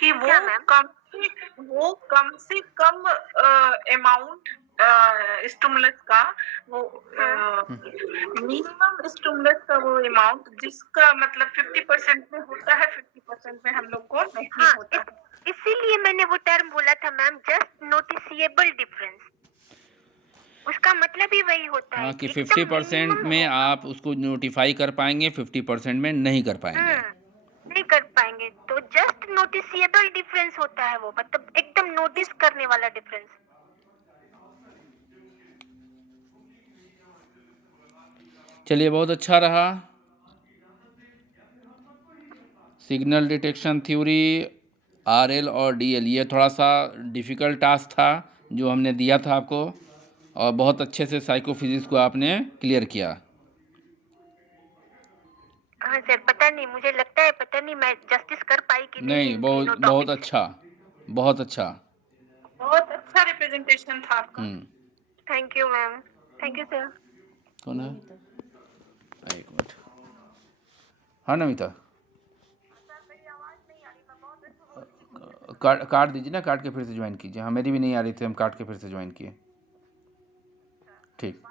कि क्या मैम? वो कम से कम अमाउंट स्टिमुलस का वो मिनिमम स्टिमुलस का वो अमाउंट जिसका मतलब 50% में होता है, 50% में हम लोग को नहीं हाँ, होता है। इसीलिए मैंने वो टर्म बोला था मैम, जस्ट नोटिसिएबल डिफरेंस। उसका मतलब ही वही होता है हाँ कि कि एकदम 50% मिनिमम में होगा। आप उसको नोटिफाई कर पाएंगे, 50% में नहीं कर पाएंगे। नहीं कर पाएंगे, तो जस्ट नोटिसिएबल डिफरेंस होता है वो, मतलब एकदम नोटिस करने वाला डिफरेंस। चलिए, बहुत अच्छा रहा। सिग्नल डिटेक्शन थ्योरी, आरएल और डीएल, ये थोड़ा सा डिफ़िकल्ट टास्क था जो हमने दिया था आपको, और बहुत अच्छे से साइकोफिजिक्स को आपने क्लियर किया। हाँ सर, पता नहीं, मुझे लगता है पता नहीं मैं जस्टिस कर पाई कि नहीं नहीं, इन तीनों बहुत बहुत टॉपिक से। अच्छा, बहुत अच्छा। बहुत अच्छा रिप्रेजेंटेशन था आपका। Thank you ma'am, thank you sir. कौन है? एक मिनट। हाँ नमिता, काट दीजिए ना, काट के फिर से ज्वाइन कीजिए। हाँ, मेरी भी नहीं आ रही थी, हम काट के फिर से ज्वाइन किए। ठीक,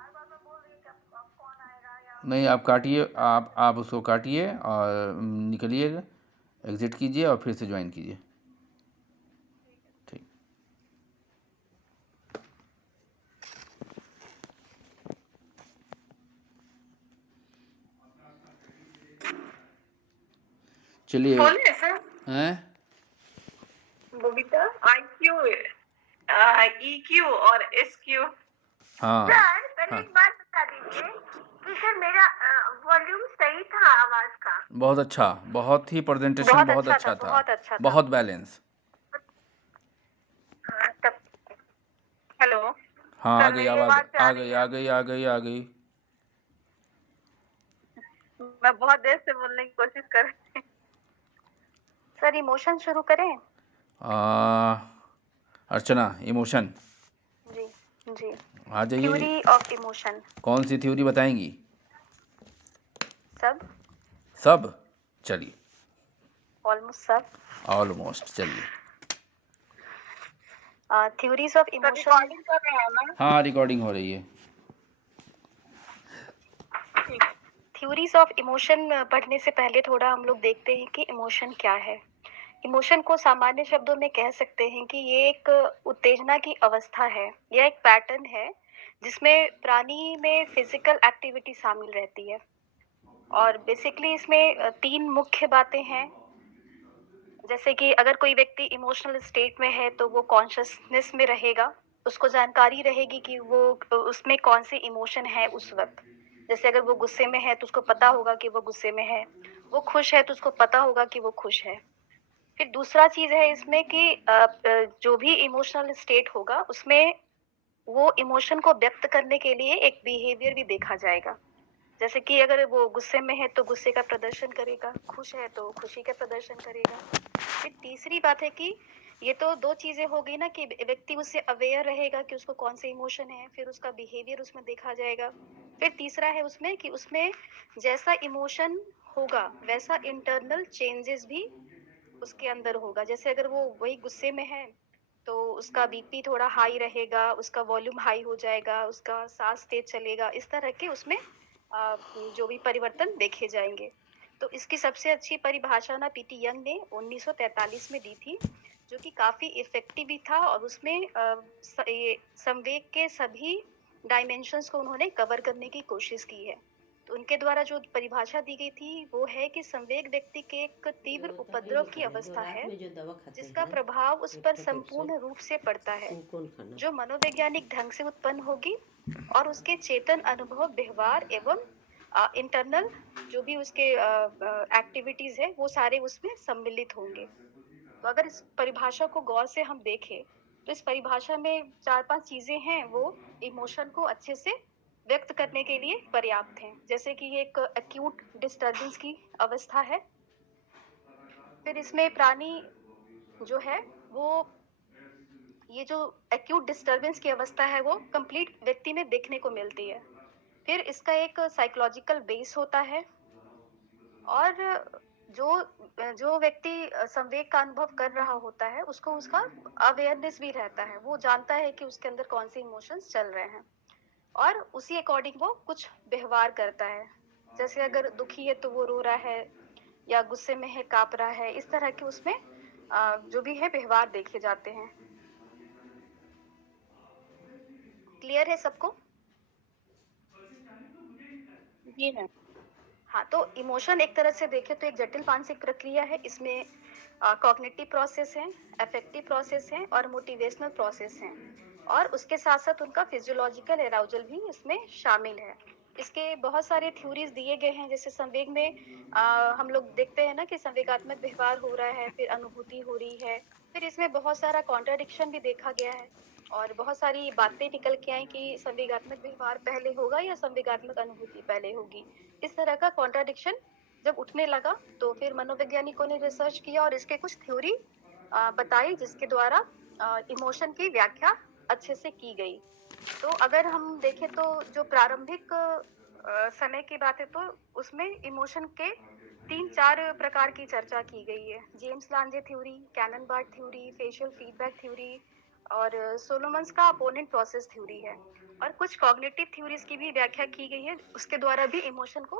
नहीं आप काटिए, आप उसको काटिए और निकलिए, एग्ज़िट कीजिए और फिर से ज्वाइन कीजिए। ठीक, चलिए। बोले सर हैं? बबीता, IQ, EQ और SQ। हाँ सर पहले हाँ, एक बात बता दीजिए कि सर मेरा वॉल्यूम सही था आवाज का? बहुत अच्छा, बहुत ही प्रेजेंटेशन बहुत अच्छा था, बहुत अच्छा था। बहुत बैलेंस। हाँ तब। हेलो हाँ, आ सर, गई मेरी आवाज़, आवाज से आ आ रही गई है? आ गई आ गई आ गई। मैं बहुत देर से बोलने की कोशिश कर रही थी। सर इमोशन शुरू करें? अर्चना, इमोशन जी जी। आ जाइए। Theory of emotion. कौन सी थ्योरी बताएंगी? सब, सब? चलिए, ऑलमोस्ट सब। ऑलमोस्ट, चलिए। Theories of emotion. रिकॉर्डिंग कर रहे हैं ना? हाँ, रिकॉर्डिंग हो रही है। थ्योरीज ऑफ इमोशन पढ़ने से पहले थोड़ा हम लोग देखते हैं कि इमोशन क्या है। इमोशन को सामान्य शब्दों में कह सकते हैं कि ये एक उत्तेजना की अवस्था है, यह एक पैटर्न है जिसमें प्राणी में फिजिकल एक्टिविटी शामिल रहती है। और बेसिकली इसमें तीन मुख्य बातें हैं। जैसे कि अगर कोई व्यक्ति इमोशनल स्टेट में है तो वो कॉन्शियसनेस में रहेगा, उसको जानकारी रहेगी कि वो उसमें कौन से इमोशन है उस वक्त। जैसे अगर वो गुस्से में है तो उसको पता होगा कि वो गुस्से में है, वो खुश है तो उसको पता होगा कि वो खुश है। फिर दूसरा चीज है इसमें कि जो भी इमोशनल स्टेट होगा उसमें वो इमोशन को व्यक्त करने के लिए एक बिहेवियर भी देखा जाएगा। जैसे कि अगर वो गुस्से में है तो गुस्से का प्रदर्शन करेगा, खुश है तो खुशी का प्रदर्शन करेगा। फिर तीसरी बात है कि ये तो दो चीजें हो गई ना कि व्यक्ति उससे अवेयर रहेगा कि उसको कौन से इमोशन है, फिर उसका बिहेवियर उसमें देखा जाएगा। फिर तीसरा है उसमें कि उसमें जैसा इमोशन होगा वैसा इंटरनल चेंजेस भी उसके अंदर होगा। जैसे अगर वो वही गुस्से में है तो उसका बीपी थोड़ा हाई रहेगा, उसका वॉल्यूम हाई हो जाएगा, उसका सांस तेज चलेगा, इस तरह के उसमें जो भी परिवर्तन देखे जाएंगे। तो इसकी सबसे अच्छी परिभाषा ना पीटी यंग ने 1943 में दी थी, जो कि काफी इफेक्टिव भी था और उसमें ये संवेग के सभी डायमेंशंस को उन्होंने कवर करने की कोशिश की है। तो उनके द्वारा जो परिभाषा दी गई थी वो है कि संवेग व्यक्ति के एक तीव्र उपद्रव की अवस्था है जिसका प्रभाव उस पर संपूर्ण रूप से पड़ता है, जो मनोवैज्ञानिक ढंग से उत्पन्न होगी और उसके चेतन अनुभव, व्यवहार एवं इंटरनल जो भी उसके एक्टिविटीज है वो सारे उसमें सम्मिलित होंगे। तो अगर इस परिभाषा को गौर से हम देखें तो इस परिभाषा में 4-5 चीजें हैं वो इमोशन को अच्छे से व्यक्त करने के लिए पर्याप्त हैं। जैसे कि ये एक एक्यूट डिस्टर्बेंस की अवस्था है। फिर इसमें प्राणी जो है वो ये जो एक्यूट डिस्टर्बेंस की अवस्था है वो कंप्लीट व्यक्ति में देखने को मिलती है। फिर इसका एक साइकोलॉजिकल बेस होता है और जो व्यक्ति संवेग का अनुभव कर रहा होता है उसको उसका अवेयरनेस भी रहता है, वो जानता है कि उसके अंदर कौन से इमोशंस चल रहे हैं और उसी अकॉर्डिंग वो कुछ व्यवहार करता है। जैसे अगर दुखी है तो वो रो रहा है या गुस्से में है काँप रहा है, इस तरह के उसमें जो भी है व्यवहार देखे जाते हैं। क्लियर है सबको? जी मैम। हाँ, तो इमोशन एक तरह से देखें तो एक जटिल मानसिक प्रक्रिया है। इसमें कॉग्निटिव प्रोसेस है, अफेक्टिव प्रोसेस है और मोटिवेशनल प्रोसेस है और उसके साथ-साथ उनका फिजियोलॉजिकल अराउजल भी इसमें शामिल है। इसके बहुत सारे थ्योरीज दिए गए हैं, जैसे संवेग में हम लोग देखते हैं ना कि संवेगात्मक व्यवहार हो रहा है, फिर अनुभूति हो रही है, फिर इसमें बहुत सारा कॉन्ट्राडिक्शन भी देखा गया है और बहुत सारी बातें निकल के आई कि संवेगात्मक व्यवहार पहले होगा या संवेगात्मक अनुभूति पहले होगी। इस तरह का कॉन्ट्राडिक्शन जब उठने लगा तो फिर मनोवैज्ञानिकों ने रिसर्च किया और इसके कुछ थ्योरी बताई जिसके द्वारा इमोशन की व्याख्या अच्छे से की गई। तो अगर हम देखें तो जो प्रारंभिक समय की बात है तो उसमें इमोशन के 3-4 प्रकार की चर्चा की गई है। James Lange theory, Cannon Bard theory, facial feedback theory और सोलोमन्स का अपोनेंट प्रोसेस थ्योरी है और कुछ कॉग्निटिव थ्योरीज की भी व्याख्या की गई है, उसके द्वारा भी इमोशन को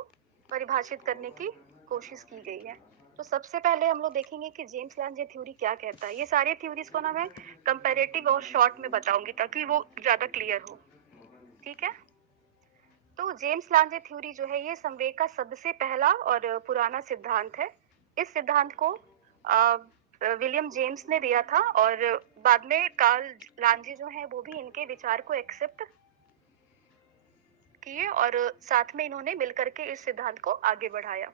परिभाषित करने की कोशिश की गई है। तो सबसे पहले हम लोग देखेंगे कि जेम्स लांजे थ्योरी क्या कहता है। ये सारे थ्योरीज को ना मैं कंपैरेटिव और शॉर्ट में बताऊंगी ताकि वो ज्यादा क्लियर हो, ठीक है? तो जेम्स लांजे थ्योरी जो है ये संवेग का सबसे पहला और पुराना सिद्धांत है। इस सिद्धांत को विलियम जेम्स ने दिया था और बाद में कार्ल लांजे जो है वो भी इनके विचार को एक्सेप्ट किए और साथ में इन्होंने मिलकर के इस सिद्धांत को आगे बढ़ाया।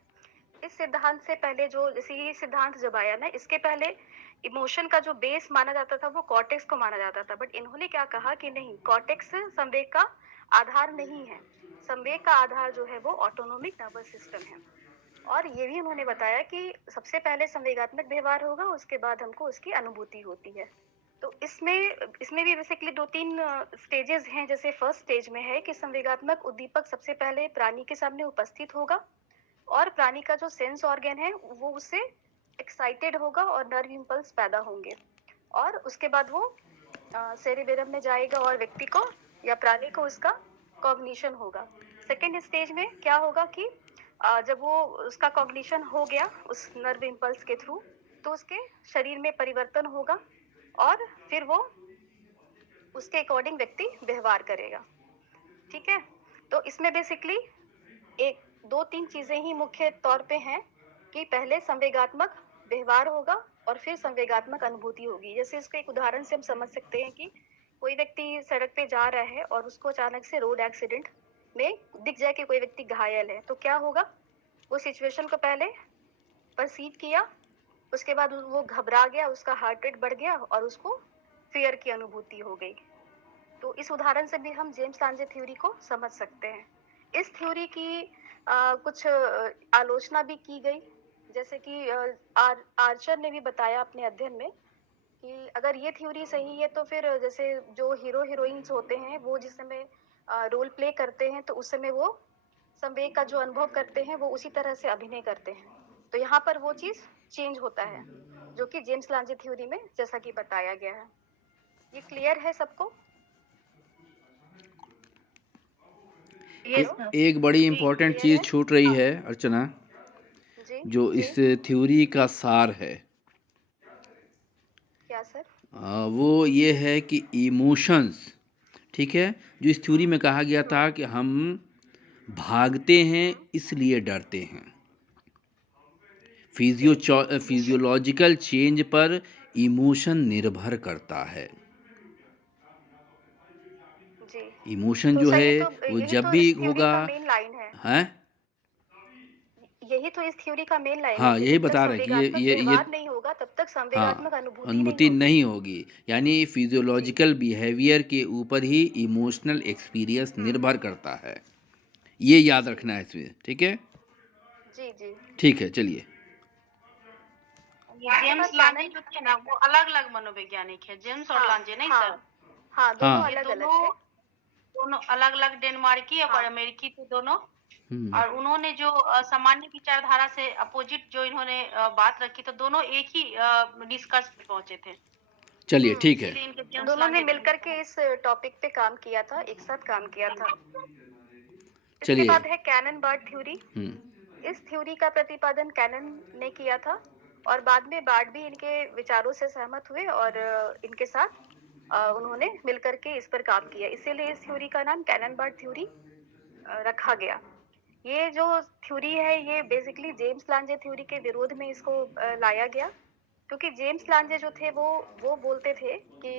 इस सिद्धांत से पहले जो जैसे ये सिद्धांत जब आया ना, इसके पहले इमोशन का जो बेस माना जाता था वो कॉर्टेक्स को माना जाता था, बट इन्होंने क्या कहा कि नहीं, कॉर्टेक्स संवेग का आधार नहीं है। संवेग का आधार जो है वो ऑटोनोमिक नर्वस सिस्टम है और ये भी उन्होंने बताया कि सबसे पहले संवेगात्मक व्यवहार होगा, उसके बाद हमको उसकी अनुभूति होती है। तो इसमें भी बेसिकली 2-3 स्टेजेस हैं। जैसे फर्स्ट स्टेज में है कि संवेगात्मक उद्दीपक सबसे पहले प्राणी के सामने उपस्थित होगा और प्राणी का जो सेंस ऑर्गन है वो उससे एक्साइटेड होगा और नर्व इम्पल्स पैदा होंगे और उसके बाद वो सेरिबेरम में जाएगा और व्यक्ति को या प्राणी को उसका कॉग्निशन होगा। सेकेंड स्टेज में क्या होगा कि जब वो उसका कॉग्निशन हो गया उस नर्व इम्पल्स के थ्रू तो उसके शरीर में परिवर्तन होगा और फिर वो उसके अकॉर्डिंग व्यक्ति व्यवहार करेगा, ठीक है? तो इसमें बेसिकली एक 2-3 चीजें ही मुख्य तौर पे हैं कि पहले संवेगात्मक व्यवहार होगा और फिर संवेगात्मक अनुभूति होगी। जैसे इसको एक उदाहरण से हम समझ सकते हैं कि कोई व्यक्ति सड़क पे जा रहा है और उसको अचानक से रोड एक्सीडेंट में दिख जाए कि कोई व्यक्ति घायल है, तो क्या होगा? वो सिचुएशन को पहले परसीव किया, उसके बाद वो घबरा गया, उसका हार्ट रेट बढ़ गया और उसको फियर की अनुभूति हो गई। तो इस उदाहरण से भी हम जेम्स लांजे थ्योरी को समझ सकते हैं। इस थ्योरी की कुछ आलोचना भी की गई, जैसे कि आर्चर ने भी बताया अपने अध्ययन में कि अगर ये थ्योरी सही है तो फिर जैसे जो हीरो हीरोइंस होते हैं वो जिस समय रोल प्ले करते हैं तो उस समय वो संवेग का जो अनुभव करते हैं वो उसी तरह से अभिनय करते हैं। तो यहाँ पर वो चीज चेंज होता है जो कि जेम्स लांजे थ्योरी में जैसा कि बताया गया है। ये क्लियर है सबको? Yes hello, ma'am. एक बड़ी जी इम्पोर्टेंट क्लियर चीज़ है? छूट रही हाँ है अर्चना, जी जो जी। इस थ्योरी का सार है। क्या सर? वो ये है कि इमोशंस, ठीक है, जो इस थ्योरी में कहा गया था कि हम भागते हैं इसलिए डरते हैं। जी जी फिजियोलॉजिकल चेंज पर इमोशन निर्भर करता है। जी। इमोशन तो जो है सही, तो वो यही जब तो भी इस थ्योरी होगा, का मेन लाइन है। हैं? यही तो इस थ्योरी का मेन लाइन है हाँ, कि यही जब तक बता रहे हैं कि संवेगात्मक ये व्यवहार नहीं होगा तब तक संवेगात्मक हाँ, अनुभूति नहीं अनुभूति होगी। नहीं होगी। यानी जी। फिजियोलॉजिकल बिहेवियर के ऊपर ही इमोशनल एक्सपीरियंस निर्भर करता है। ये याद रखना है इसमें, ठीक है? जी जी। ठीक है, चलिए। ये जेम्स लांजे जो थे ना वो अलग-अलग मनोवैज्ञानिक है, जेम्स और हाँ लांजे नहीं हाँ सर? हाँ, दोनों हाँ, ये अलग अलग दोनों थे। दोनों अलग-अलग डेनमार्की और हाँ अमेरिकी थे दोनों। और उन्होंने जो सामान्य विचारधारा से अपोजिट जो इन्होंने बात रखी, तो दोनों एक ही निष्कर्ष पे पहुंचे थे। चलिए ठीक है। इसीलिए इनके जेम्स दोनों ने लांजे मिलकर के इस टॉपिक पे काम किया था, एक साथ काम किया था। इसके चलिए। बाद है कैनन बार्ड थ्योरी। हम्म। इस थ्योरी का प्रतिपादन कैनन ने किया था और बाद में बार्ड भी इनके विचारों से सहमत हुए और इनके साथ उन्होंने मिलकर के इस पर काम किया, इसीलिए इस थ्योरी का नाम कैनन बार्ड थ्योरी रखा गया। ये जो थ्योरी है ये बेसिकली जेम्स लांजे थ्योरी के विरोध में इसको लाया गया, क्योंकि जेम्स लांजे जो थे वो बोलते थे कि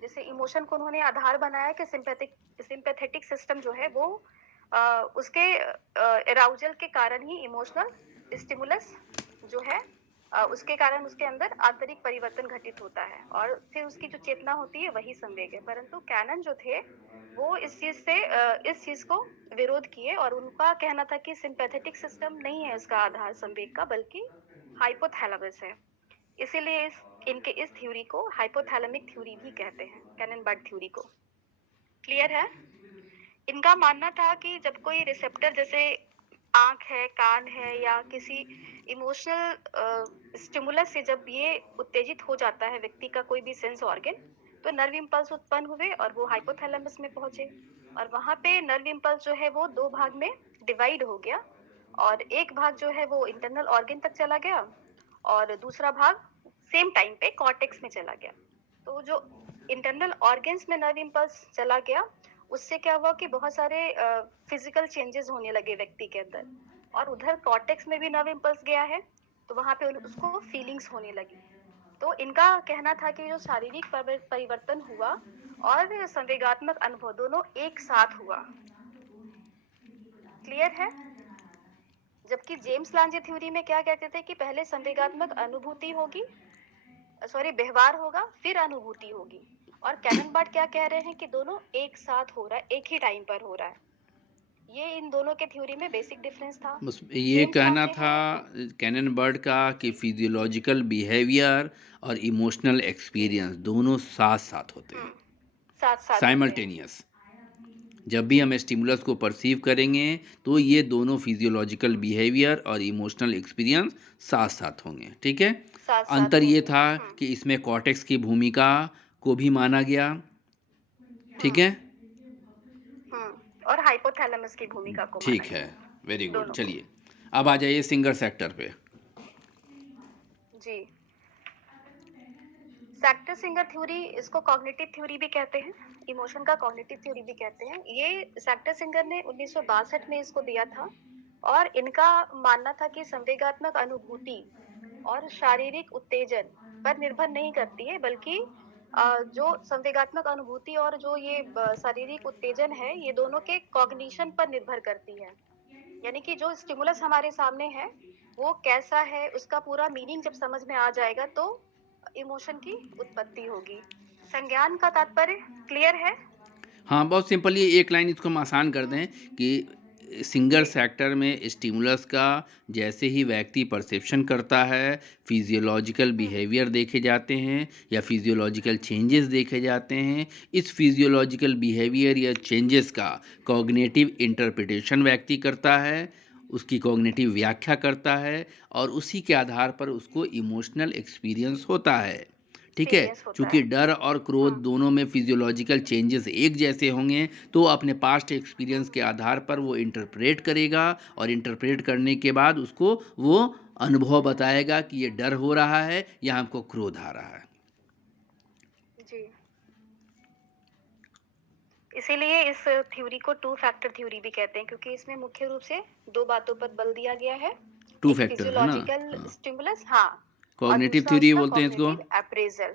जैसे इमोशन को उन्होंने आधार बनाया कि सिंपैथेटिक सिस्टम जो है वो उसके एराउजल के कारण ही इमोशनल स्टिमुलस जो है उसके कारण उसके अंदर आंतरिक परिवर्तन घटित होता है और फिर उसकी जो चेतना होती है वही संवेग है। परंतु कैनन जो थे वो इस चीज को विरोध किए और उनका कहना था कि सिंपैथेटिक सिस्टम नहीं है इसका आधार संवेग का, बल्कि हाइपोथैलेमस है। इसीलिए इनके इस थ्योरी को हाइपोथैलेमिक थ्योरी भी कहते हैं, कैनन बार्ड थ्योरी को। क्लियर है? इनका मानना था कि जब कोई रिसेप्टर जैसे आंख है, कान है या किसी इमोशनल स्टिमुलस से जब ये उत्तेजित हो जाता है व्यक्ति का कोई भी सेंस ऑर्गन, तो नर्व इंपल्स उत्पन्न हुए और वो हाइपोथैलेमस में पहुंचे और वहां पे नर्व इंपल्स जो है वो दो भाग में डिवाइड हो गया और एक भाग जो है वो इंटरनल ऑर्गन तक चला गया और दूसरा भाग सेम टाइम पे कॉर्टेक्स में चला गया। तो जो इंटरनल ऑर्गन्स में नर्व इंपल्स चला गया उससे क्या हुआ कि बहुत सारे फिजिकल चेंजेस होने लगे व्यक्ति के अंदर और उधर कॉर्टेक्स में भी नर्व इंपल्स गया है तो वहां पे उसको फीलिंग्स होने लगी। तो इनका कहना था कि जो शारीरिक परिवर्तन हुआ और संवेगात्मक अनुभव दोनों एक साथ हुआ। क्लियर है? जबकि जेम्स लांजे थ्योरी में क्या कहते थे कि पहले संवेगात्मक अनुभूति होगी, व्यवहार होगा, फिर अनुभूति होगी। और कैनन बार्ड क्या कह रहे हैं कि दोनों एक साथ हो रहा है, एक ही टाइम पर हो रहा है। ये इन दोनों के थ्योरी में बेसिक डिफरेंस था। बस ये कहना था कैनन बार्ड का कि फिजियोलॉजिकल बिहेवियर और इमोशनल एक्सपीरियंस दोनों साथ साथ होते हैं, साथ साइमल्टेनियस। जब भी हम स्टिमुलस को परसीव करेंगे तो ये दोनों फिजियोलॉजिकल बिहेवियर और इमोशनल एक्सपीरियंस साथ साथ होंगे। ठीक है। अंतर ये था कि इसमें कॉर्टेक्स की भूमिका को भी माना गया। ठीक है। और हाइपोथैलेमस की भूमिका को ठीक है, वेरी गुड। चलिए अब आ जाइए सिंगर सेक्टर पे। जी, सेक्टर सिंगर थ्योरी, इसको कॉग्निटिव थ्योरी भी कहते हैं, इमोशन का कॉग्निटिव थ्योरी भी कहते हैं। ये सेक्टर सिंगर ने 1962 में इसको दिया था और इनका मानना था कि संवेगात्मक अनुभूति और शारीरिक उत्तेजन पर निर्भर नहीं करती है, बल्कि जो संवेगात्मक अनुभूति और जो ये शारीरिक उत्तेजन है ये दोनों के कॉग्निशन पर निर्भर करती है। यानी कि जो स्टिमुलस हमारे सामने है वो कैसा है उसका पूरा मीनिंग जब समझ में आ जाएगा तो इमोशन की उत्पत्ति होगी। संज्ञान का तात्पर्य क्लियर है? हाँ, बहुत सिंपल। ये एक लाइन इसको हम आसान कर दें कि सिंगर सेक्टर में स्टिमुलस का जैसे ही व्यक्ति परसेप्शन करता है, फिजियोलॉजिकल बिहेवियर देखे जाते हैं या फिजियोलॉजिकल चेंजेस देखे जाते हैं। इस फिजियोलॉजिकल बिहेवियर या चेंजेस का कॉग्निटिव इंटरप्रिटेशन व्यक्ति करता है, उसकी कॉग्निटिव व्याख्या करता है और उसी के आधार पर उसको इमोशनल एक्सपीरियंस होता है। ठीक है। चूँकि डर और क्रोध दोनों में फिजियोलॉजिकल चेंजेस एक जैसे होंगे तो अपने पास्ट एक्सपीरियंस के आधार पर वो इंटरप्रेट करेगा और इंटरप्रेट करने के बाद उसको वो अनुभव बताएगा कि ये डर हो रहा है या हमको क्रोध आ रहा है। जी, इसीलिए इस थ्योरी को टू फैक्टर थ्योरी भी कहते हैं, क्योंकि इसमें मुख्य रूप से दो बातों पर बल दिया गया है। टू फैक्टर है ना। फिजियोलॉजिकल स्टिमुलस, हाँ, कॉग्निटिव थ्योरी बोलते हैं इसको। अप्रेजल।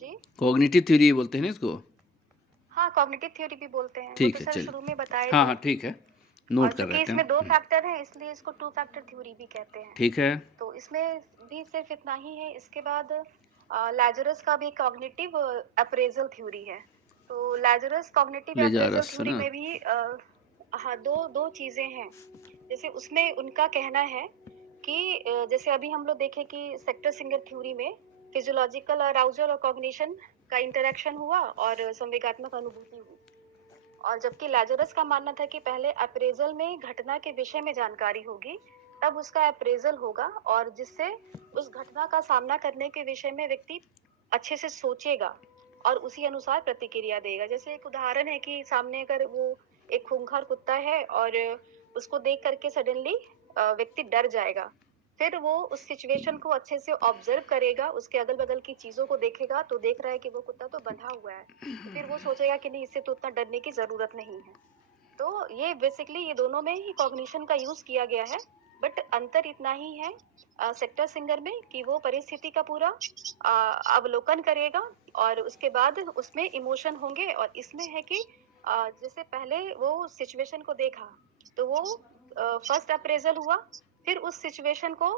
जी, कॉग्निटिव थ्योरी बोलते हैं ना इसको। हाँ, कॉग्निटिव थ्योरी भी बोलते हैं। ठीक वो तो है, सर शुरू में बताए हाँ थे। हाँ ठीक है, नोट कर रहे थे। इसमें दो फैक्टर हैं इसलिए इसको टू फैक्टर थ्योरी भी कहते हैं। ठीक है। तो इसमें भी सिर्फ इतना ही है। इसके बाद लैजरस का भी कॉग्निटिव अप्रेजल थ्योरी है। तो लैजरस कॉग्निटिव अप्रेजल थ्योरी में भी हाँ, दो चीजें हैं। जैसे उसमें उनका कहना है कि जैसे अभी हम लोग देखें कि सेक्टर सिंगर थ्योरी में फिजियोलॉजिकल अराउजल और कॉग्निशन का इंटरेक्शन हुआ और संवेगात्मक अनुभूति हुई। और जबकि लैज़रस का मानना था कि पहले अप्रेज़ल में घटना के विषय में जानकारी होगी, तब उसका अप्रेज़ल होगा और जिससे उस घटना का सामना करने के विषय में व्यक्ति अच्छे से सोचेगा और उसी अनुसार प्रतिक्रिया देगा। जैसे एक उदाहरण है कि सामने अगर वो एक खूंखार कुत्ता है और उसको देख कर के सडनली व्यक्ति डर जाएगा। फिर वो उस सिचुएशन को अच्छे से ऑब्ज़र्व करेगा, उसके अगल-बगल की चीज़ों को देखेगा, तो देख रहा है कि वो कुत्ता तो बंधा हुआ है। तो फिर वो सोचेगा कि नहीं, इससे तो उतना डरने की ज़रूरत नहीं है। तो ये बेसिकली ये दोनों में ही कॉग्निशन का यूज़ किया गया है, बट अंतर इतना ही है सेक्टर सिंगर में कि वो परिस्थिति का पूरा अवलोकन करेगा और उसके बाद उसमें इमोशन होंगे और इसमें है कि जैसे पहले वो सिचुएशन को देखा, तो वो फर्स्ट अप्रेज़ल हुआ, फिर उस सिचुएशन को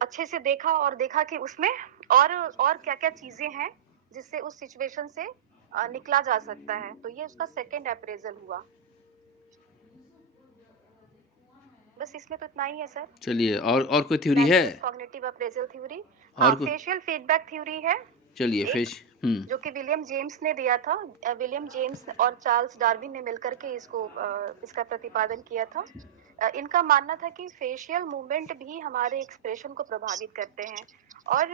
अच्छे से देखा और देखा कि उसमें और क्या-क्या चीज़ें हैं, जिससे उस सिचुएशन से निकला जा सकता है। तो ये उसका सेकंड अप्रेज़ल हुआ। बस इसमें तो इतना ही है सर। चलिए, और कोई थ्योरी है? Cognitive appraisal theory. और हाँ, कोई? फेशियल फीडबैक थ्योरी है चलिए एक, फिश। जो कि विलियम जेम्स ने दिया था। विलियम जेम्स और चार्ल्स डार्विन ने मिलकर के इसका प्रतिपादन किया था। इनका मानना था कि फेशियल मूवमेंट भी हमारे एक्सप्रेशन को प्रभावित करते हैं और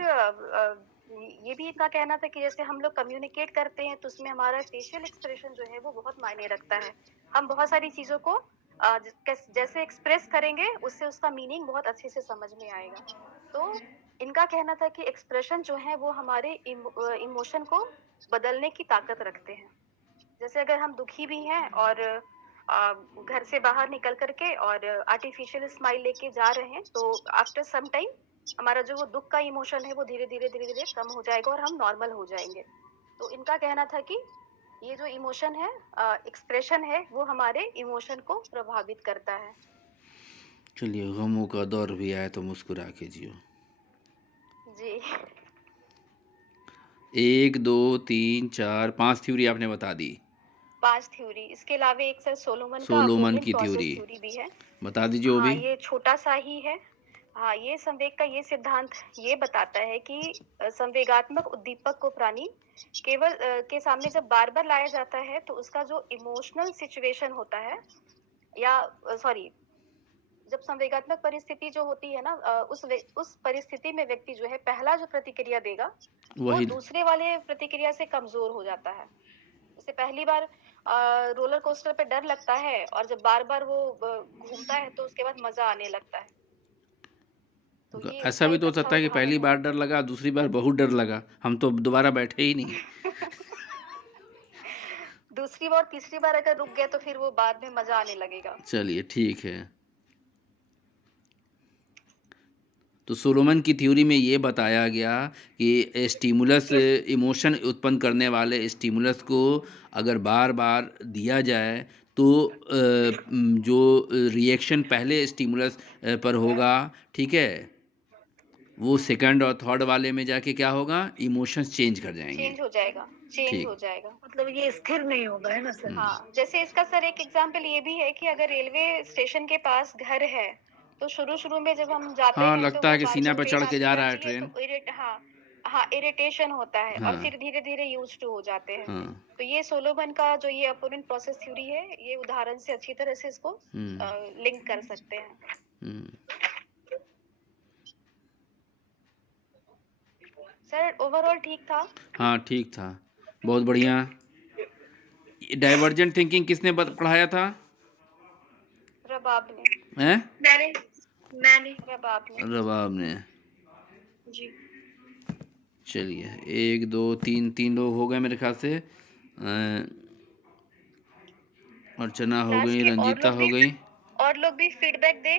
ये भी इनका कहना था कि जैसे हम लोग कम्युनिकेट करते हैं तो उसमें हमारा फेशियल एक्सप्रेशन जो है वो बहुत मायने रखता है। हम बहुत सारी चीज़ों को जैसे एक्सप्रेस करेंगे उससे उसका मीनिंग बहुत अच्छे से समझ में आएगा। तो इनका कहना था कि एक्सप्रेशन जो है वो हमारे इमोशन को बदलने की ताकत रखते हैं। जैसे अगर हम दुखी भी हैं और घर से बाहर निकल करके और आर्टिफिशियल स्माइल लेके जा रहे हैं, तो आफ्टर सम टाइम हमारा जो वो दुख का इमोशन है वो धीरे-धीरे कम हो जाएगा और हम नॉर्मल हो जाएँगे। तो इनका कहना था कि ये जो इमोशन है एक्सप्रेशन है वो हमारे इमोशन को प्रभावित करता है। चलिए, गमों का दौर भी आए तो मुस्कुरा के जियो। जी। 1, 2, 3, 4, 5 थ्योरी आपने बता दी। 5 थ्योरी। इसके अलावा एक सर सोलोमन का सोलोमन अपोनेंट की प्रोसेस थ्योरी थ्योरी भी है। बता दीजिए वो हाँ, भी। ये छोटा-सा ही है। हाँ, ये संवेग का ये सिद्धांत ये बताता है कि संवेगात्मक उद्दीपक को प्राणी के सामने जब बार-बार लाया जाता है, तो उसका जो इमोशनल सिचुएशन होता है या सॉरी, जब संवेगात्मक परिस्थिति जो होती है ना उस परिस्थिति में व्यक्ति जो है पहला जो प्रतिक्रिया देगा, वो वही। दूसरे वाले प्रतिक्रिया से कमज़ोर हो जाता है। जैसे पहली बार रोलर कोस्टर पे डर लगता है और जब बार-बार वो घूमता है तो उसके बाद मज़ा आने लगता है। तो ये ऐसा उसका भी एक तो हो अच्छा सकता है कि पहली उदाहरण है। बार डर लगा, दूसरी बार बहुत डर लगा, हम तो दोबारा बैठे ही नहीं। दूसरी बार तीसरी बार अगर रुक गए तो फिर वो बाद में मज़ा आने लगेगा। चलिए ठीक है। तो सोलोमन की थ्योरी में ये बताया गया कि स्टिमुलस, इमोशन उत्पन्न करने वाले स्टिमुलस को अगर बार बार दिया जाए तो जो रिएक्शन पहले स्टिमुलस पर होगा, ठीक है, वो सेकंड और थर्ड वाले में जाके क्या होगा, इमोशंस चेंज कर जाएंगे। चेंज हो जाएगा, चेंज हो ठीक। जाएगा। मतलब ये स्थिर नहीं होगा, है ना सर? हाँ, जैसे इसका सर एक एग्जाम्पल ये भी है कि अगर रेलवे स्टेशन के पास घर है, तो शुरू-शुरू में जब हम जाते हाँ, हैं तो लगता वो है कि सीना बार-बार पे ट्रेन चढ़ के जा रहा है आती-जाती है ट्रेन। तो हाँ, इरिटेशन होता है और हाँ। फिर धीरे-धीरे यूज्ड टू हो जाते हैं। हाँ। तो ये सोलोमन का जो ये अपोनेंट प्रोसेस थ्योरी है, ये उदाहरण से अच्छी तरह से इसको लिंक कर सकते हैं। सर ओवरऑल ठीक था? हाँ, ठीक था, बहुत बढ़िया। डाइवर्जेंट थिंकिंग किसने पढ़ाया था? रबाब ने। हैं? मैंने रबाब ने। रबाब ने। जी। चलिए, 1, 2, 3 लोग हो गए मेरे ख्याल से। अर्चना हो क्लास गई, के रंजीता हो गई। और लोग भी फीडबैक दें।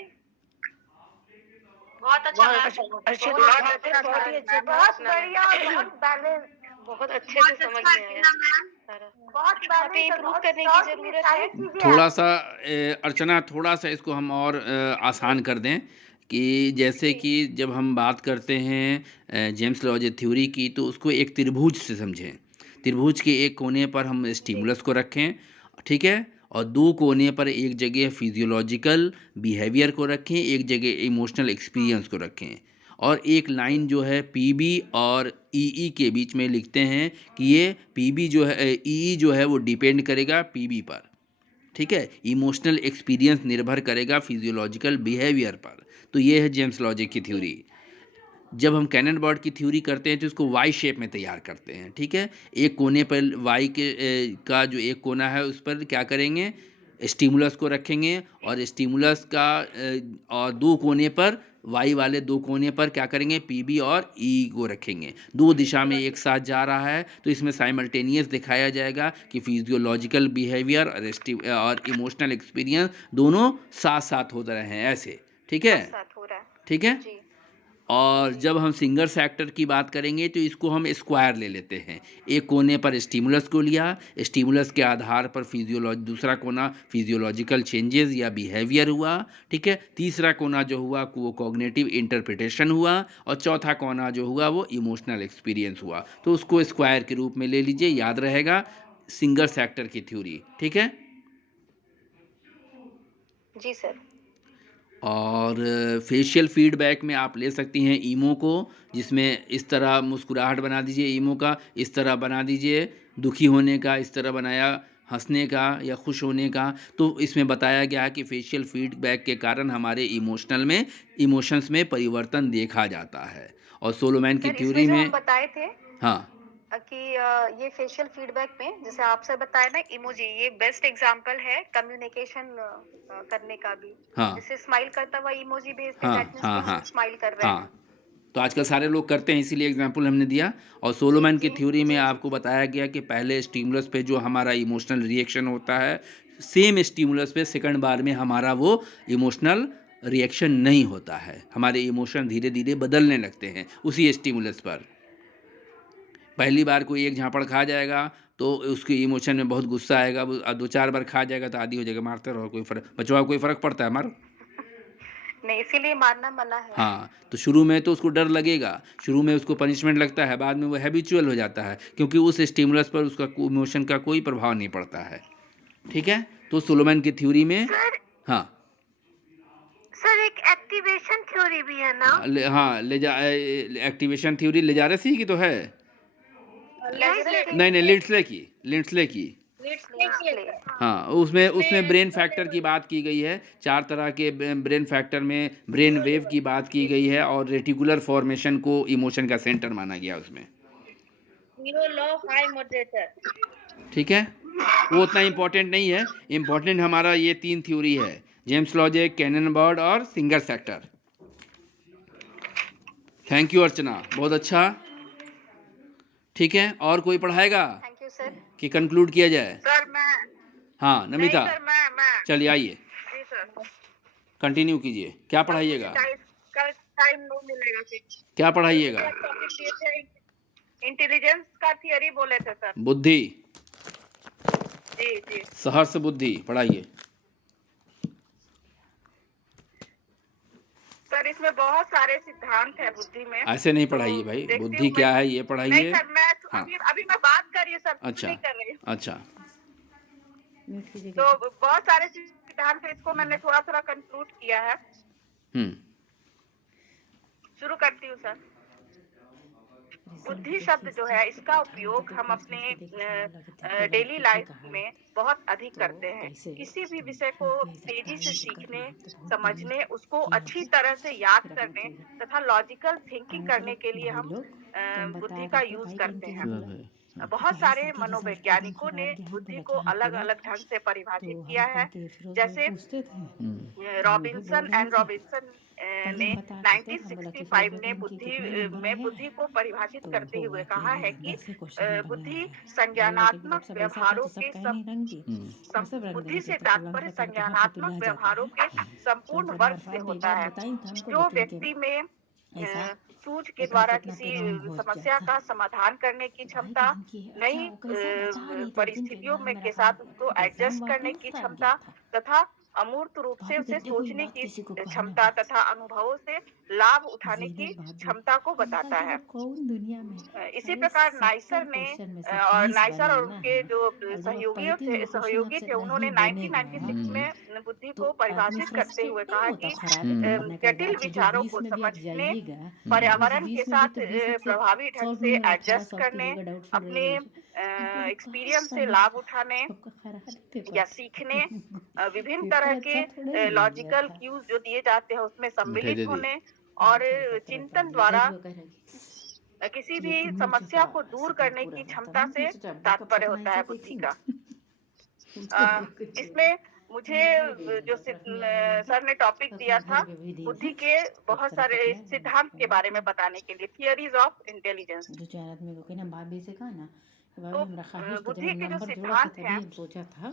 बहुत अच्छा मैम। अच्छे बहुत बहुत अच्छा बहुत ही था, अच्छे, बहुत बढ़िया और बहुत बैलेंस, बहुत अच्छे से समझ में आया सारा। बहुत यहाँ पे इम्प्रूव करने की जरूरत है। थोड़ा सा अर्चना, थोड़ा सा इसको हम और आसान कर दें कि जैसे कि जब हम बात करते हैं जेम्स लॉजे थ्योरी की, तो उसको एक त्रिभुज से समझें। त्रिभुज के एक कोने पर हम स्टिमुलस को रखें, ठीक है, और दो कोने पर एक जगह फिजियोलॉजिकल बिहेवियर को रखें, एक जगह इमोशनल एक्सपीरियंस को रखें, और एक लाइन जो है पीबी और ईई के बीच में लिखते हैं कि ये पीबी जो है, ईई जो है वो डिपेंड करेगा पीबी पर, ठीक है। इमोशनल एक्सपीरियंस निर्भर करेगा फिजियोलॉजिकल बिहेवियर पर। तो ये है जेम्स लॉजिक की थ्योरी। जब हम कैनन बर्ड की थ्योरी करते हैं तो इसको वाई शेप में तैयार करते हैं, ठीक है। एक कोने पर वाई के का जो एक कोना है उस पर क्या करेंगे, स्टिमुलस को रखेंगे, और स्टिमुलस का और दो कोने पर, वाई वाले दो कोने पर क्या करेंगे, पीबी और ई को रखेंगे। दो दिशा में एक साथ जा रहा है तो इसमें साइमल्टेनियस दिखाया जाएगा कि फिजियोलॉजिकल बिहेवियर और इमोशनल एक्सपीरियंस दोनों साथ साथ हो रहे हैं, ऐसे, ठीक है, साथ हो रहा है। ठीक है। जी और जब हम सिंगर फैक्टर की बात करेंगे तो इसको हम स्क्वायर ले लेते हैं। एक कोने पर स्टिमुलस को लिया, स्टिमुलस के आधार पर दूसरा कोना फिजियोलॉजिकल चेंजेस या बिहेवियर हुआ, ठीक है। तीसरा कोना जो हुआ वो कॉग्निटिव इंटरप्रिटेशन हुआ, और चौथा कोना जो हुआ वो इमोशनल एक्सपीरियंस हुआ। तो उसको स्क्वायर के रूप में ले लीजिए, याद रहेगा सिंगर फैक्टर की थ्योरी, ठीक है। जी सर। और फेशियल फीडबैक में आप ले सकती हैं ईमो को, जिसमें इस तरह मुस्कुराहट बना दीजिए, ईमो का इस तरह बना दीजिए, दुखी होने का इस तरह बनाया, हंसने का या खुश होने का। तो इसमें बताया गया है कि फेशियल फीडबैक के कारण हमारे इमोशंस में परिवर्तन देखा जाता है। और सोलोमैन की सर इसमें थ्योरी जो में, हम बताए थे हाँ कि ये फेशियल फीडबैक में जैसे आपसे बताया ना इमोजी, ये बेस्ट एग्जांपल है कम्युनिकेशन करने का भी। हाँ जैसे स्माइल करता हुआ इमोजी भेजते हाँ हैं, दैट मींस हाँ कि हाँ हम स्माइल कर रहे हैं। हाँ। तो आजकल सारे लोग करते हैं, इसीलिए एग्जाम्पल हमने दिया। और सोलोमैन की जी, थ्योरी में जी, आपको बताया गया कि पहले स्टिमुलस पे जो हमारा इमोशनल रिएक्शन होता है, सेम स्टिमुलस पे सेकंड बार में हमारा वो इमोशनल रिएक्शन नहीं होता है। हमारे इमोशन धीरे धीरे बदलने लगते हैं उसी स्टिमुलस पर। पहली बार कोई एक झापड़ खा जाएगा तो उसके इमोशन में बहुत गुस्सा आएगा, वो दो चार बार खा जाएगा तो आदी हो जाएगा, मारते रहो, कोई फर्क, बचवा कोई फ़र्क पड़ता है, मारो। नहीं इसीलिए मारना मना है। हाँ, तो शुरू में तो उसको डर लगेगा, शुरू में उसको पनिशमेंट लगता है, बाद में वो हैबिचुअल हो जाता है, क्योंकि उस स्टिमुलस पर उसका इमोशन का कोई प्रभाव नहीं पड़ता है, ठीक है। तो सोलोमैन की थ्योरी में, हाँ सर एक एक्टिवेशन थ्योरी भी है ना? एक्टिवेशन थ्योरी लेजारसी की तो है, नहीं लिंड्सले की, हाँ। उसमें ब्रेन फैक्टर की बात की गई है, 4 तरह के ब्रेन फैक्टर में ब्रेन वेव की बात की गई है, और रेटिकुलर फॉर्मेशन को इमोशन का सेंटर माना गया उसमें, ठीक है। वो उतना इम्पोर्टेंट नहीं है, इम्पोर्टेंट हमारा ये 3 थ्योरी है, जेम्स लॉजिक, कैनन बर्ड और सिंगर फैक्टर। थैंक यू अर्चना, बहुत अच्छा, ठीक है। और कोई पढ़ाएगा थैंक यू सर। कि कंक्लूड किया जाए? सर मैं हाँ नमिता, नहीं सर मैं चलिए आइए जी सर कंटिन्यू कीजिए, क्या पढ़ाइएगा, कल टाइम नहीं मिलेगा फिर। क्या पढ़ाइएगा? टॉपिक दिए थे, इंटेलिजेंस का थियरी बोले थे सर। बुद्धि, जी जी सहर्ष बुद्धि पढ़ाइए। सर इसमें बहुत सारे सिद्धांत है बुद्धि में। ऐसे नहीं पढ़ाइए भाई, देखती बुद्धि हूँ क्या मैं। है ये नहीं पढ़ाइए। सर मैं हाँ। अभी मैं बात कर रही हूँ सर, कुछ अच्छा नहीं कर रही हूँ। अच्छा, तो बहुत सारे सिद्धांत है, इसको मैंने थोड़ा थोड़ा कंक्लूड किया है। शुरू करती हूँ सर। बुद्धि शब्द जो है इसका उपयोग हम अपने डेली लाइफ में बहुत अधिक करते हैं। किसी भी विषय को तेजी से सीखने, समझने, उसको अच्छी तरह से याद करने तथा लॉजिकल थिंकिंग करने के लिए हम बुद्धि का यूज करते हैं। बहुत सारे मनोवैज्ञानिकों ने बुद्धि को अलग अलग ढंग से परिभाषित किया है, जैसे रॉबिन्सन ने 1965 ने बुद्धि को परिभाषित करते हुए कहा है कि बुद्धि संज्ञानात्मक व्यवहारों के बुद्धि से तात्पर्य संज्ञानात्मक व्यवहारों के संपूर्ण वर्ग से होता है। जो व्यक्ति में सूझ के द्वारा किसी समस्या का समाधान करने की क्षमता, नई परिस्थितियों में के साथ उसको एडजस्ट करने की क्षमता तथा अमूर्त रूप से भाभी उसे गद्दे कोई सोचने बात की किसी को कहना क्षमता मत। तथा अनुभवों से लाभ उठाने की ज़ीनत भाभी क्षमता को अंकल बताता के है। वो कौन दुनिया में। इसी अरे प्रकार 70 ने क्वेश्चन में से और 20 नाइसर और बनाना उनके है जो और जब आप पढ़ती हो वो क्वेश्चन सहयोगी आपसे थे, उन्होंने नहीं बनेगा 1996 में बुद्धि तो को आदमी परिभाषित करते फ्रस्ट्रेट हुए नहीं कहा होता, कि खराबे में मरने का जटिल अच्छा जो विचारों 20 को में भी आप समझने, जाइएगा उस पर्यावरण 20 के में भी साथ तो 20 आपसे प्रभावी ढंग सॉल्व से नहीं होगा, 18 एडजस्ट सॉल्व करने, कीजिएगा डाउटफुल अपने रेजोल्यूशन। अंकल को कहाँ एक्सपीरियंस से समझ लाभ में उठाने आपका खराब है या पेपर सीखने, विभिन्न पेपर तरह अच्छा थोड़े के ना हो गया लॉजिकल था। क्यूज जो दिए जाते हैं उसमें मिठाई सम्मिलित दे दी। होने हाँ और थोड़ा सा तरफ पड़ चिंतन गया द्वारा जज वो कह रहा है कि किसी ये भी तो समस्या मिर्चों को का दूर शिकार करने पूरा की हुआ था क्षमता ना से सोचा बैकअप तात्पर्य सपना होता है ऐसे कोई बुद्धि थी का। तो इसमें मुझे जो सर ने टॉपिक अपने दिया था घर पे भी दिन बुद्धि है के एक बहुत तरफ सारे अपना सिद्धांत के बारे में बताने के लिए, थियरीज ऑफ इंटेलिजेंस। दो चार आदमी को कहना भाभी से कहा ना कि तो भाभी हमरा ख्वाहिश था जब बुद्धि हम के जो नंबर जोड़ा था सिद्धांत तभी हैं हम सोचा था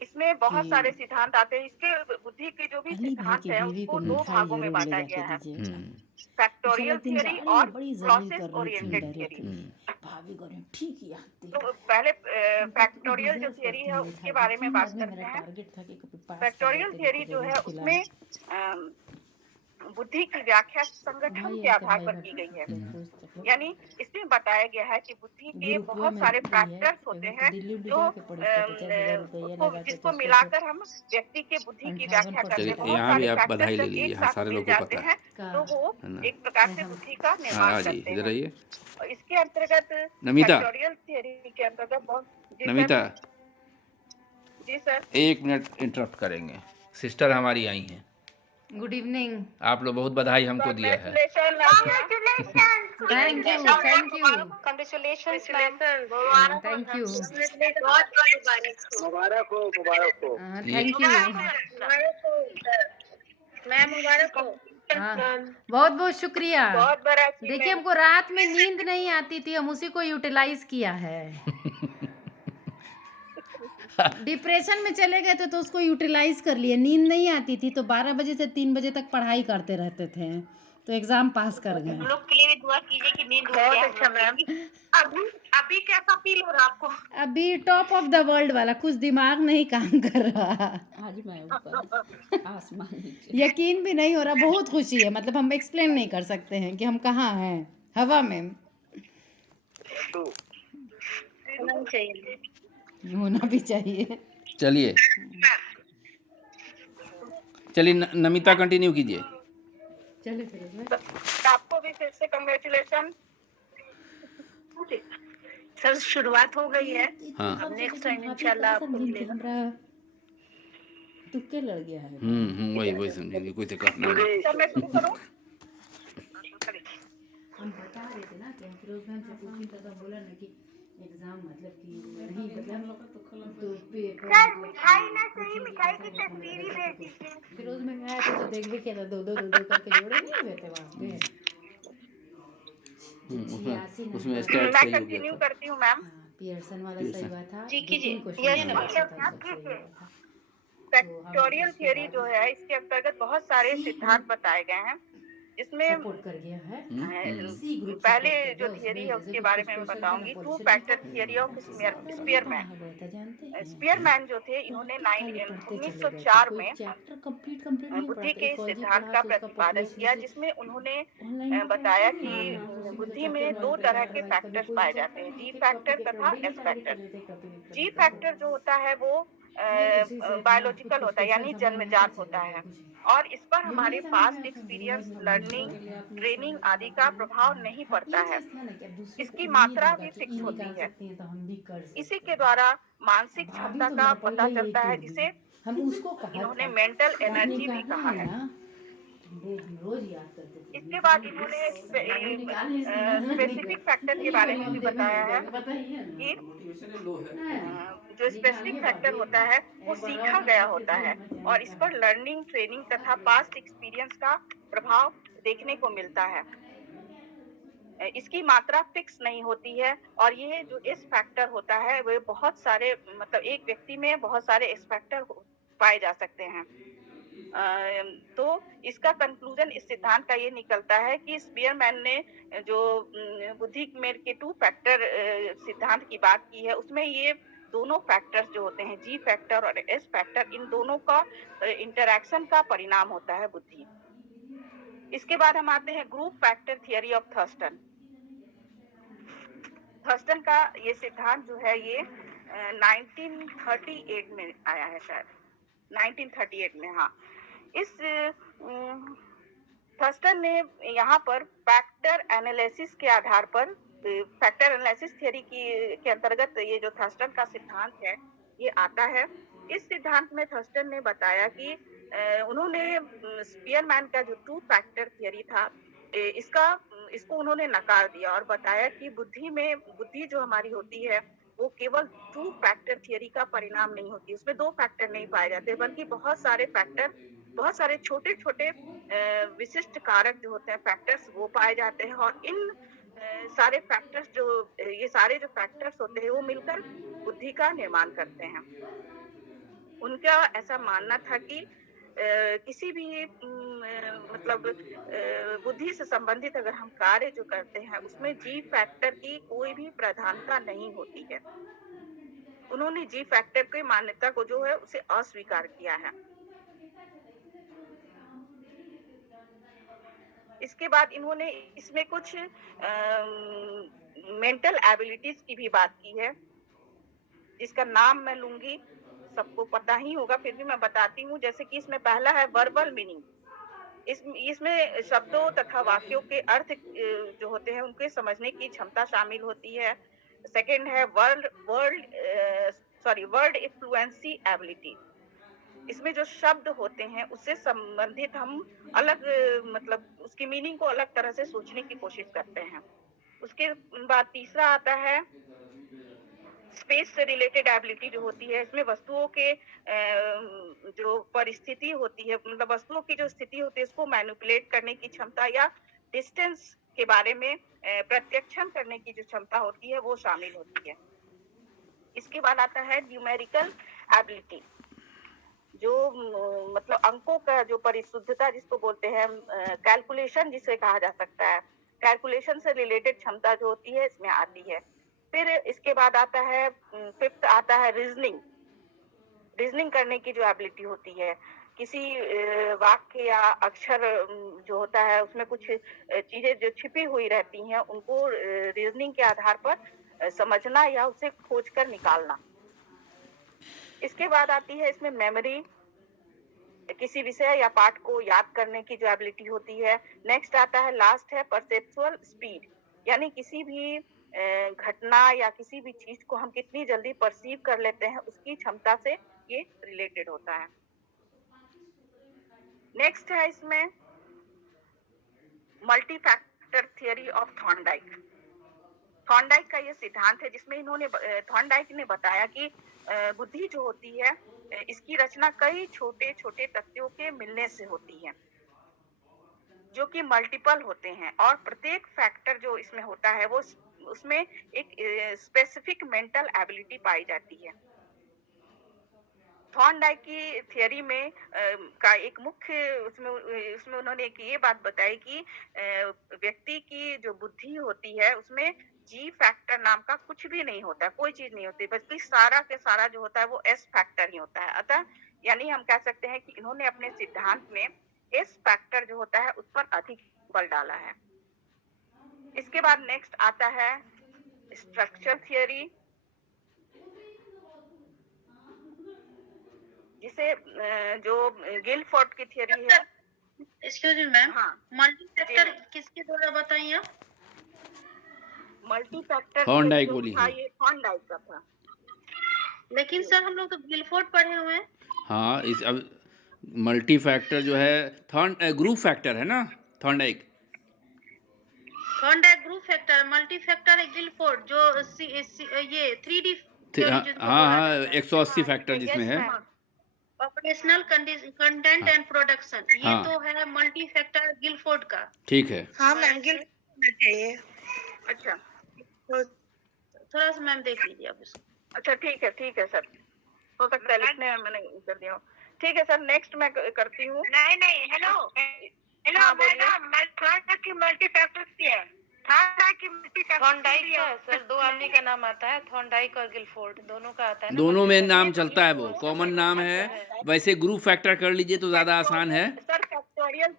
इसमें बहुत कि सारे सिद्धांत आते हैं। इसके बुद्धि के जो भी अली भाई सिद्धांत की हैं बीवी को उसको दो मिठाई भागों में जरूर ले बांटा जाके गया है, दीजिएगा। पिछले फैक्टोरियल एक दिन थियरी गाड़ी और में बड़ी जलील प्रोसेस कर रही थी ओरिएंटेड थियरी। डायरेक्टली भाभी को ने ठीक ही आते तो पहले उनको फैक्टोरियल जो डिजर्व थियरी करती है हैं उसके मिठाई बारे में यकीन बात बाद में करते मेरा हैं। टारगेट था कि कभी पास कर फैक्टोरियल जाते नहीं थियरी तो जो जरूर है खिलाए। उसमें बुद्धि की व्याख्या संगठन भाई के आके आधार भाई पर बैठ की गई है। दोस्त यानी इसमें बताया गया है कि बुद्धि के गुरुकुआ बहुत में सारे गई है फैक्टर्स होते एगो तो हैं दिल्ली उल्ली जो जाके पड़े उसका 50,000 रुपया उसको लगा के तो जिसको उसको तो मिलाकर हम व्यक्ति के बुद्धि की व्याख्या करते हैं। 58% चलिए बहुत यहाँ भी सारे आप फैक्टर्स बधाई ले जब लीजिए, एक यहाँ साथ सारे मिल लोग को जाते पता है हैं का तो वो है ना। एक प्रकार से हम बुद्धि का हाँ निर्माण जी, करते इधर हैं। आइए। और इसके अंतर्गत नमिता, फैक्टोरियल थियरी के अंतर्गत बहुत। जी sir. Namita ji sir. 1 minute interrupt करेंगे, सिस्टर हमारी आई हैं। Good evening. आप लोग बहुत बधाई हमको दिया है। Thank you thank you Congratulations, ma'am. Thank you मुबारक हो ये थैंक यू। मैम, मुबारक हो। बहुत बहुत शुक्रिया। बहुत बड़ा देखिए हमको रात में नींद नहीं आती थी, हम उसी को यूटिलाइज किया है। डिप्रेशन में चले गए थे तो उसको यूटिलाइज कर लिए। नींद नहीं आती थी तो 12 बजे से 3 बजे तक पढ़ाई करते रहते थे तो एग्जाम पास कर गए। हम लोग के लिए भी दुआ कीजिए कि नींद बहुत अच्छा मैम। अभी अभी कैसा फील हो रहा है आपको? अभी टॉप ऑफ द वर्ल्ड वाला, कुछ दिमाग नहीं काम कर रहा। आज मैं ऊपर आसमान नीचे यकीन भी नहीं हो रहा, बहुत खुशी है। मतलब हम एक्सप्लेन नहीं कर सकते हैं कि हम कहाँ हैं, हवा में। होना भी चाहिए। चलिए नमिता कंटिन्यू कीजिए। चलिए फिर आपको भी फिर से कंग्रेचुलेशन। सर शुरुआत हो गई है। हाँ। नेक्स्ट टाइम इंशाल्लाह आपको मिलेगा। हमरा तुक्के लड़ गया है। वही समझेंगे, कोई दिक्कत नहीं है। सर मैं शुरू करूं? हम बता रहे थे ना कि हम फिरोज मैम से पूछी तो बोला ना कि एग्जाम मतलब कि नहीं तो पेपर मिठाई ना सही, मिठाई की तस्वीर ही भेज दीजिए। फिरोज मैम आए थे तो देख भी किया था, दो करके जोड़े नहीं हुए थे वहाँ पे। उसमें स्टार्ट मैं सही हो गया कंटिन्यू था। करती हूँ मैम। पियर्सन वाला सही हुआ था। जी, कीजिए। फैक्टोरियल थियरी जो है इसके अंतर्गत बहुत सारे सिद्धांत बताए गए हैं जिसमें सपोर्ट कर गया है। सी ग्रुप पहले जो थियरी है उसके बारे में मैं बताऊंगी। 2 फैक्टर थियरी ऑफ स्पीयरमैन। जानते हैं स्पीयरमैन जो थे इन्होंने 1904 में चैप्टर कंप्लीट नहीं बुद्धि पढ़ा के इस सिद्धांत का प्रतिपादन किया जिसमें उन्होंने बताया कि बुद्धि में 2 तरह के फैक्टर्स पाए जाते हैं, जी फैक्टर तथा एस फैक्टर। जी फैक्टर जो होता है वो बायोलॉजिकल होता है यानी जन्मजात होता है और इस पर हमारे पास्ट एक्सपीरियंस, लर्निंग, ट्रेनिंग आदि का प्रभाव नहीं पड़ता है। इसकी मात्रा भी फिक्स होती है। इसी के द्वारा मानसिक क्षमता का पता चलता है जिसे हम उसको इन्होंने मेंटल एनर्जी भी कहा है। रोज याद करते थे। इसके बाद इन्होंने स्पेसिफिक फैक्टर के बारे में भी बताया है कि जो स्पेसिफिक फैक्टर होता है वो सीखा गया होता है और इस पर लर्निंग, ट्रेनिंग तथा पास्ट एक्सपीरियंस का प्रभाव देखने को मिलता है। इसकी मात्रा फिक्स नहीं होती है और ये जो एस फैक्टर होता है वो बहुत सारे मतलब एक व्यक्ति में बहुत सारे एस फैक्टर पाए जा सकते हैं। तो इसका कंक्लूजन इस सिद्धांत का ये निकलता है कि स्पीयरमैन ने जो बुद्धि में के 2 फैक्टर सिद्धांत की बात की है उसमें ये दोनों फैक्टर्स जो होते हैं, जी फैक्टर और एस फैक्टर, इन दोनों का इंटरैक्शन का परिणाम होता है बुद्धि। इसके बाद हम आते हैं group factor theory of Thurston. Thurston का ये सिद्धांत जो है ये 1938 में आया है, शायद 1938 में। हाँ, इस थर्स्टन ने यहाँ पर फैक्टर एनालिसिस के आधार पर, फैक्टर एनालिसिस थियरी के अंतर्गत ये जो थर्स्टन का सिद्धांत है ये आता है। इस सिद्धांत में थर्स्टन ने बताया कि उन्होंने स्पीयरमैन का जो टू फैक्टर थियरी था इसको उन्होंने नकार दिया और बताया कि बुद्धि जो हमारी होती है वो केवल टू फैक्टर थियरी का परिणाम नहीं होती, उसमें दो फैक्टर नहीं पाए जाते बल्कि बहुत सारे फैक्टर, बहुत सारे छोटे छोटे विशिष्ट कारक जो होते हैं फैक्टर्स वो पाए जाते हैं। और इन सारे फैक्टर्स ये सारे जो फैक्टर्स होते हैं वो मिलकर बुद्धि का निर्माण करते हैं। उनका ऐसा मानना था कि किसी भी मतलब बुद्धि से संबंधित अगर हम कार्य जो करते हैं उसमें जी फैक्टर की कोई भी प्रधानता नहीं होती है। उन्होंने जी फैक्टर की मान्यता को जो है उसे अस्वीकार किया है। इसके बाद इन्होंने इसमें कुछ मेंटल एबिलिटीज की भी बात की है, जिसका नाम मैं लूंगी, सबको पता ही होगा फिर भी मैं बताती हूँ। जैसे कि इसमें पहला है वर्बल मीनिंग। इसमें शब्दों तथा वाक्यों के अर्थ जो होते हैं उनके समझने की क्षमता शामिल होती है। सेकंड है वर्ड इन्फ्लुएंसी एबिलिटी। इसमें जो शब्द होते हैं उससे संबंधित हम अलग मतलब उसकी मीनिंग को अलग तरह से सोचने की कोशिश करते हैं। उसके बाद तीसरा आता है स्पेस से रिलेटेड एबिलिटी जो होती है। इसमें वस्तुओं के जो परिस्थिति होती है, मतलब वस्तुओं की जो स्थिति होती है उसको मैनिपुलेट करने की क्षमता या डिस्टेंस के बारे में प्रत्यक्षण करने की जो क्षमता होती है वो शामिल होती है। इसके बाद आता है न्यूमेरिकल एबिलिटी, जो मतलब अंकों का जो परिशुद्धता जिसको बोलते हैं, कैलकुलेशन जिसे कहा जा सकता है, कैलकुलेशन से रिलेटेड क्षमता जो होती है इसमें आती है। फिर इसके बाद आता है फिफ्थ आता है रीजनिंग करने की जो एबिलिटी होती है। किसी वाक्य या अक्षर जो होता है उसमें कुछ चीजें जो छिपी हुई रहती हैं उनको रीजनिंग के आधार पर समझना या उसे खोजकर निकालना। इसके बाद आती है इसमें मेमोरी, किसी विषय या पाठ को याद करने की जो एबिलिटी होती है। नेक्स्ट आता है, लास्ट है परसेप्चुअल स्पीड, यानी किसी भी घटना या किसी भी चीज को हम कितनी जल्दी परसीव कर लेते हैं उसकी क्षमता से ये रिलेटेड होता है। नेक्स्ट है इसमें multi factor theory of Thorndike. Thorndike का ये सिद्धांत है जिसमें थॉर्नडाइक ने बताया कि बुद्धि जो होती है इसकी रचना कई छोटे छोटे तथ्यों के मिलने से होती है जो कि मल्टीपल होते हैं, और प्रत्येक फैक्टर जो इसमें होता है वो उसमें एक स्पेसिफिक मेंटल एबिलिटी पाई जाती है। थॉर्नडाइक की थियरी में का एक मुख्य उसमें उन्होंने एक ये बात बताई कि व्यक्ति की जो बुद्धि होती है उसमें जी फैक्टर नाम का कुछ भी नहीं होता, कोई चीज नहीं होती, बल्कि सारा के सारा जो होता है वो एस फैक्टर ही होता है। अतः यानी हम कह सकते हैं कि इन्होंने अपने सिद्धांत में एस फैक्टर जो होता है उस पर अधिक बल डाला है। इसके बाद नेक्स्ट आता है स्ट्रक्चर थियरी, जिसे जो गिलफोर्ड की थियरी है। एक्सक्यूज मी मैम, हाँ, मल्टी फैक्टर किसके द्वारा बताइए आप? मल्टी फैक्टर थॉर्नडाइक बोली था, है। ये थॉर्नडाइक का था। लेकिन सर हम लोग तो गिलफोर्ड पढ़े हुए हैं। हाँ, इस अब मल्टी फैक्टर जो है ग्रुप फैक्टर है ना Thorndike. Thorndike group factor, multi factor है गिलफोर्ड, जो ये 3D हाँ जिनको हाँ बोला हाँ, जाता है। 180 फैक्टर जिसमें है। ऑपरेशनल कंटेंट हाँ एंड प्रोडक्शन, ये हाँ, तो है मल्टी फैक्टर गिलफोर्ड का। ठीक है। हाँ मैम, चाहिए। अच्छा, तो थोड़ा सा मैम देख लीजिए आप इसको। अच्छा ठीक है सर, हो सकता है लिखने में मैंने कर दिया हूँ। ठीक है सर, नेक्स्ट मैं करती हूँ। नहीं, हेलो हाँ, बोलिए। मैडम, मैं थॉर्नडाइक की मल्टी फैक्टर की है। थॉर्नडाइक का सर 2 आदमी का नाम आता है, थॉर्नडाइक और गिलफोर्ड दोनों का आता है ना। दोनों में नाम चलता है, वो कॉमन नाम है। वैसे ग्रुप फैक्टर कर लीजिए तो ज़्यादा आसान है। Sir factorial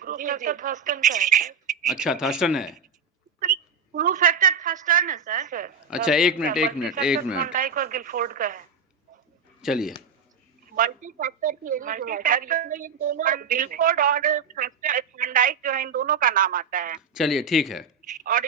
group factor Thurston का है सर। अच्छा, थर्स्टन है। ग्रुप फैक्टर थर्स्टन है सर। अच्छा, एक मिनट। थॉर्नडाइक और गिलफोर्ड का है। चलिए, मल्टी फैक्टर थियरी जो है सर, इसमें इन दोनों गिलफोर्ड और थॉर्नडाइक जो है, इन दोनों का नाम आता है। चलिए ठीक है। और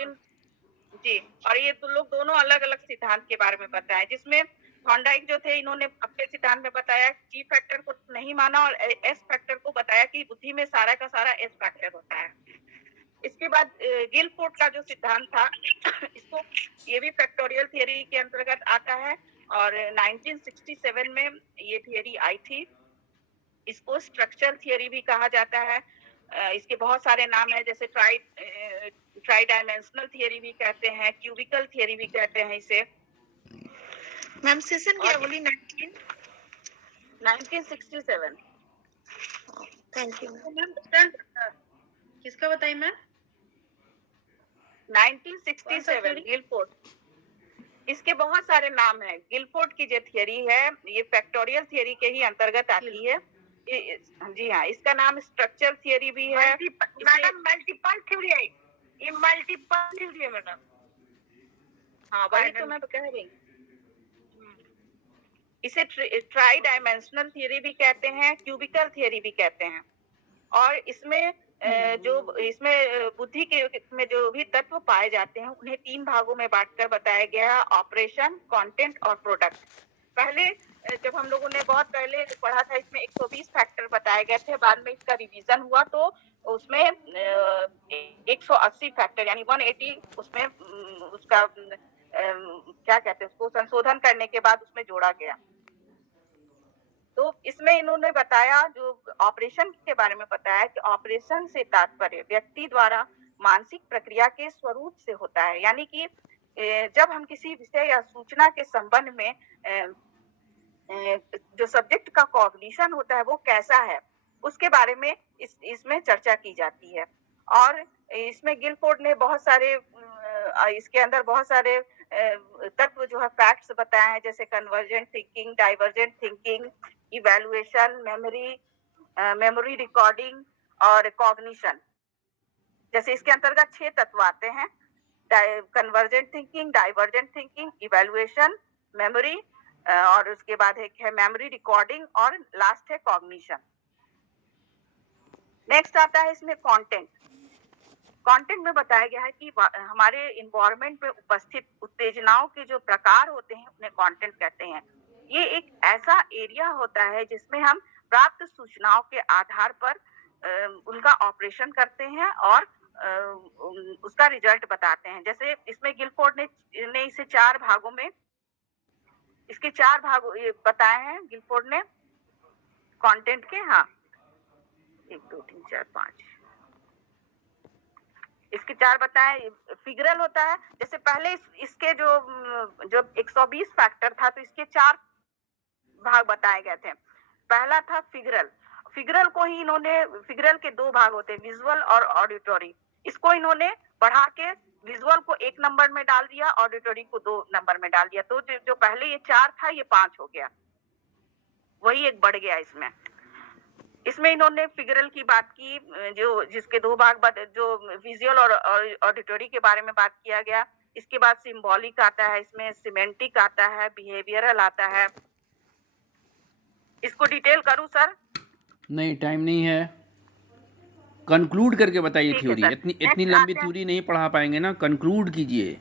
और ये तो लोग दोनों अलग अलग सिद्धांत के बारे में बताया, जिसमें थॉर्नडाइक जो थे, इन्होंने अपने सिद्धांत में बताया जी फैक्टर को नहीं माना और एस फैक्टर को बताया कि बुद्धि में सारा का सारा एस फैक्टर होता है। इसके बाद गिलफोर्ड का जो सिद्धांत था इसको, ये भी फैक्टोरियल थियरी के अंतर्गत आता है और 1967 में ये थियरी आई थी। इसको स्ट्रक्चरल थियरी भी कहा जाता है। इसके बहुत सारे नाम है, जैसे ट्राई डायमेंशनल थियरी भी कहते हैं, क्यूबिकल थियरी भी कहते हैं इसे। मैम सेशन क्या बोली? 1967। थैंक यू मैम किसका बताइए मैम? 1967 गिलफोर्ड। इसके बहुत सारे नाम हैं। गिलफोर्ड की जो थियरी है ये फैक्टोरियल थियरी के ही अंतर्गत आती है। जी हाँ, इसका नाम स्ट्रक्चरल थियरी भी है। मैडम मल्टीपल थ्योरी है, ये मल्टीपल थ्योरी है मैडम। हाँ, वही तो मैं कह रही हूँ। इसे ट्राई डायमेंशनल थियरी भी कहते हैं, क्यूबिकल थियरी भी कहते हैं। और इसमें इसमें बुद्धि के में जो भी तत्व पाए जाते हैं उन्हें 3 भागों में बांटकर बताया गया: ऑपरेशन, कंटेंट और प्रोडक्ट। पहले जब हम लोगों ने बहुत पहले पढ़ा था, इसमें 120 फैक्टर बताए गए थे। बाद में इसका रिवीजन हुआ तो उसमें 180 फैक्टर यानी 180 उसमें उसका क्या कहते हैं, उसको संशोधन करने के बाद उसमें जोड़ा गया। तो इसमें इन्होंने बताया, जो ऑपरेशन के बारे में बताया कि ऑपरेशन से तात्पर्य व्यक्ति द्वारा मानसिक प्रक्रिया के स्वरूप से होता है। यानी कि जब हम किसी विषय या सूचना के संबंध में जो सब्जेक्ट का कॉग्निशन होता है वो कैसा है, उसके बारे में इसमें चर्चा की जाती है। और इसमें गिलफोर्ड ने बहुत सारे इसके अंदर बहुत सारे तत्व जो है फैक्ट्स बताए हैं, जैसे convergent thinking, divergent thinking, evaluation, memory recording और कॉग्निशन। जैसे इसके अंतर्गत 6 तत्व आते हैं: convergent thinking, divergent thinking, evaluation, memory और उसके बाद एक है मेमोरी रिकॉर्डिंग और लास्ट है कॉग्निशन। नेक्स्ट आता है इसमें कंटेंट। कंटेंट में बताया गया है कि हमारे इन्वायरमेंट में उपस्थित उत्तेजनाओं के जो प्रकार होते हैं उन्हें कंटेंट कहते हैं। ये एक ऐसा एरिया होता है जिसमें हम प्राप्त सूचनाओं के आधार पर उनका ऑपरेशन करते हैं और उसका रिजल्ट बताते हैं। जैसे इसमें गिलफोर्ड ने इसे 4 भागों में, इसके 4 भाग बताए हैं गिलफोर्ड ने कंटेंट के। हाँ, 1 2 3 4 5 इसके 4 बताए। फिगरल होता है, जैसे पहले इसके जो 120 फैक्टर था तो इसके 4 भाग बताए गए थे। पहला था फिगरल। फिगरल को ही इन्होंने, फिगरल के 2 भाग होते हैं, विजुअल और ऑडिटरी। इसको इन्होंने बढ़ा के विजुअल को 1 नंबर में डाल दिया, ऑडिटरी को 2 नंबर में डाल दिया। तो जो पहले ये 4 था ये 5 हो गया, वही एक बढ़ गया इसमें। इसमें इन्होंने फिगरल की बात की, जो जिसके 2 भाग जो विजुअल और ऑडिटरी के बारे में बात किया गया। इसके बाद सिंबॉलिक आता है, इसमें सिमेंटिक आता है, बिहेवियरल आता है। इसको डिटेल करूं सर? नहीं, टाइम नहीं है। कंक्लूड करके बताइए थ्योरी। इतनी लंबी थ्योरी नहीं पढ़ा पाएंगे ना, कंक्लूड कीजिए।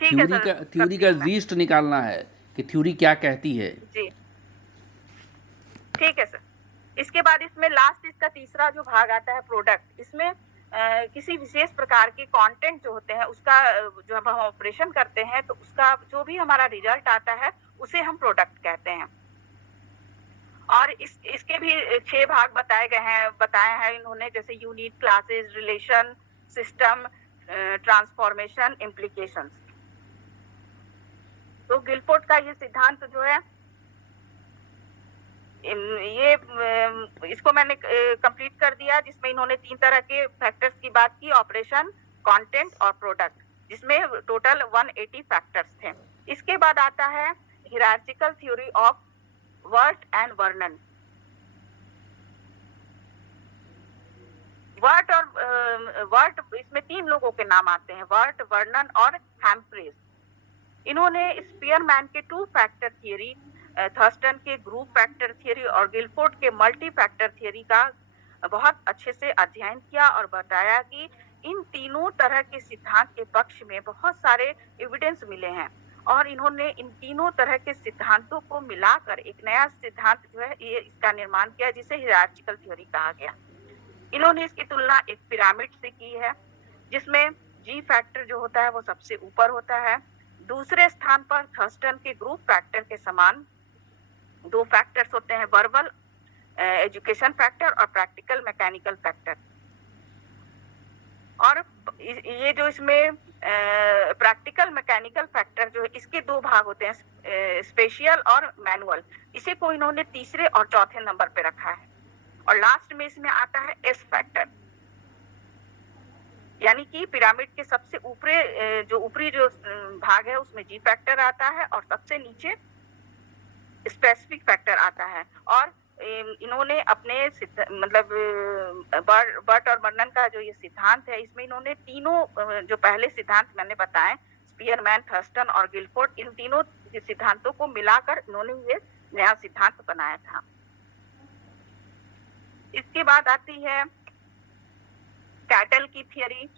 थ्योरी का जीस्ट निकालना है कि थ्योरी क्या कहती है। जी ठीक है सर। इसके बाद इसमें लास्ट इसका तीसरा जो भाग आता है प्रोडक्ट। इसमें किसी विशेष प्रकार के कंटेंट जो होते हैं उसका जो हम ऑपरेशन करते हैं तो उसका जो भी हमारा रिजल्ट आता है उसे हम प्रोडक्ट कहते हैं। और इसके भी 6 भाग बताए हैं इन्होंने, जैसे unit, classes, relation, system, transformation, implications. तो गिलफोर्ड का ये सिद्धांत जो है ये इसको मैंने कंप्लीट कर दिया, जिसमें इन्होंने 3 तरह के फैक्टर्स की बात की, ऑपरेशन, कंटेंट और प्रोडक्ट, जिसमें टोटल 180 फैक्टर्स थे। इसके बाद आता है हियरार्चिकल थ्योरी ऑफ वर्ड एंड वर्णन। वर्ड इसमें 3 लोगों के नाम आते हैं, वर्ड, वर्णन और हैम्फ्रीज। इन्होंने स्पीयरमैन के 2 फैक्टर थियरी, थर्स्टन के ग्रुप फैक्टर थियरी और गिलफोर्ड के मल्टी फैक्टर थियरी का बहुत अच्छे से अध्ययन किया और बताया कि इन तीनों तरह के सिद्धांत के पक्ष में बहुत सारे एविडेंस मिले हैं, और इन्होंने इन तीनों तरह के सिद्धांतों को मिलाकर एक नया सिद्धांत जो है ये इसका निर्माण किया, जिसे हियरार्चिकल थ्योरी कहा गया। इन्होंने इसकी तुलना एक पिरामिड से की है, जिसमें जी फैक्टर जो होता है वो सबसे ऊपर होता है। दूसरे स्थान पर थर्स्टन के ग्रुप फैक्टर के समान 2 फैक्टर्स होते हैं, वर्बल एजुकेशन फैक्टर और प्रैक्टिकल मैकेनिकल फैक्टर। और ये जो इसमें प्रैक्टिकल मैकेनिकल फैक्टर जो है, इसके 2 भाग होते हैं, स्पेशियल और मैनुअल। इसे को इन्होंने तीसरे और चौथे नंबर पे रखा है। और लास्ट में इसमें आता है एस फैक्टर, यानी कि पिरामिड के सबसे ऊपरी जो भाग है उसमें जी फैक्टर आता है और सबसे नीचे स्पेसिफिक फैक्टर आता है। और इन्होंने अपने मतलब बर्ट और वर्णन का जो ये सिद्धांत है, इसमें इन्होंने तीनों जो पहले सिद्धांत मैंने बताए, स्पीयरमैन, थर्स्टन और गिलफोर्ड, इन तीनों सिद्धांतों को मिलाकर इन्होंने ये नया सिद्धांत बनाया था। इसके बाद आती है कैटल की थियरी,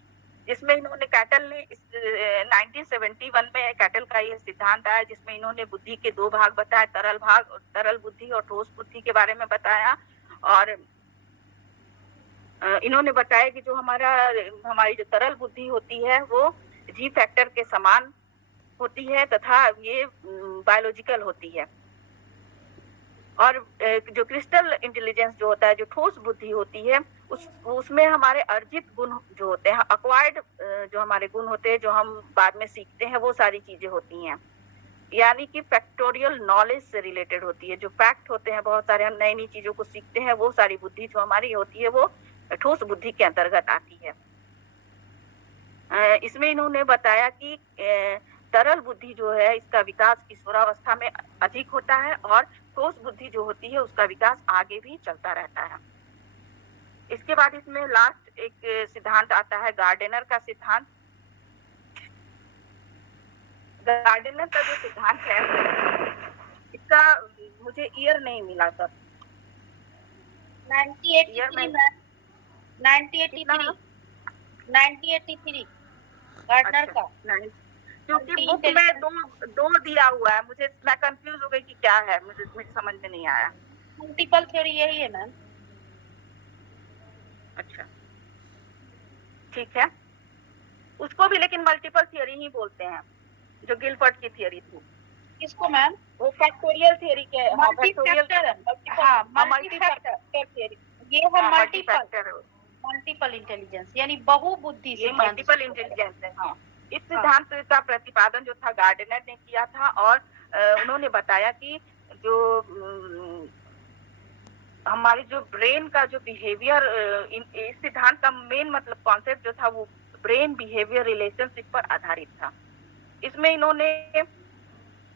जिसमें इन्होंने कैटल ने 1971 में कैटल का ये सिद्धांत आया, जिसमें इन्होंने बुद्धि के 2 भाग बताए, तरल बुद्धि और ठोस बुद्धि के बारे में बताया। और इन्होंने बताया कि जो हमारी जो तरल बुद्धि होती है वो जी फैक्टर के समान होती है तथा ये बायोलॉजिकल होती है। और जो क्रिस्टल इंटेलिजेंस जो होता है, जो ठोस बुद्धि होती है, उसमें हमारे अर्जित गुण जो होते हैं, अक्वायर्ड जो हमारे गुण होते हैं, जो हम बाद में सीखते हैं, वो सारी चीजें होती हैं, यानी कि फैक्टोरियल नॉलेज से रिलेटेड होती है। जो फैक्ट होते हैं, बहुत सारे हम नई नई चीजों को सीखते हैं, वो सारी बुद्धि जो हमारी होती है वो ठोस बुद्धि के अंतर्गत आती है। इसमें इन्होंने बताया कि तरल बुद्धि जो है इसका विकास किशोरावस्था में अधिक होता है और ठोस बुद्धि जो होती है उसका विकास आगे भी चलता रहता है। इसके बाद इसमें लास्ट एक सिद्धांत आता है गार्डनर का सिद्धांत। गार्डनर का जो सिद्धांत है इसका मुझे ईयर नहीं मिला सर। 1983 गार्डनर का, क्योंकि बुक में दो दिया हुआ है, मैं कंफ्यूज हो गई कि क्या है, मुझे समझ में नहीं आया। मल्टीपल थ्योरी यही है मैम। अच्छा ठीक है, उसको भी लेकिन मल्टीपल थियरी ही बोलते हैं, जो गिलफोर्ड की थियरी थी। किसको मैम? वो फैक्टोरियल थियरी के मल्टी फैक्टर थियरी, ये है मल्टीपल इंटेलिजेंस, यानी बहुबुद्धि। ये मल्टीपल इंटेलिजेंस है। हाँ, इस सिद्धांत का प्रतिपादन जो था गार्डनर ने किया था, और उन्होंने बताया कि जो हमारी जो ब्रेन का जो बिहेवियर, इस सिद्धांत का मेन मतलब कॉन्सेप्ट जो था वो ब्रेन बिहेवियर रिलेशनशिप पर आधारित था। इसमें इन्होंने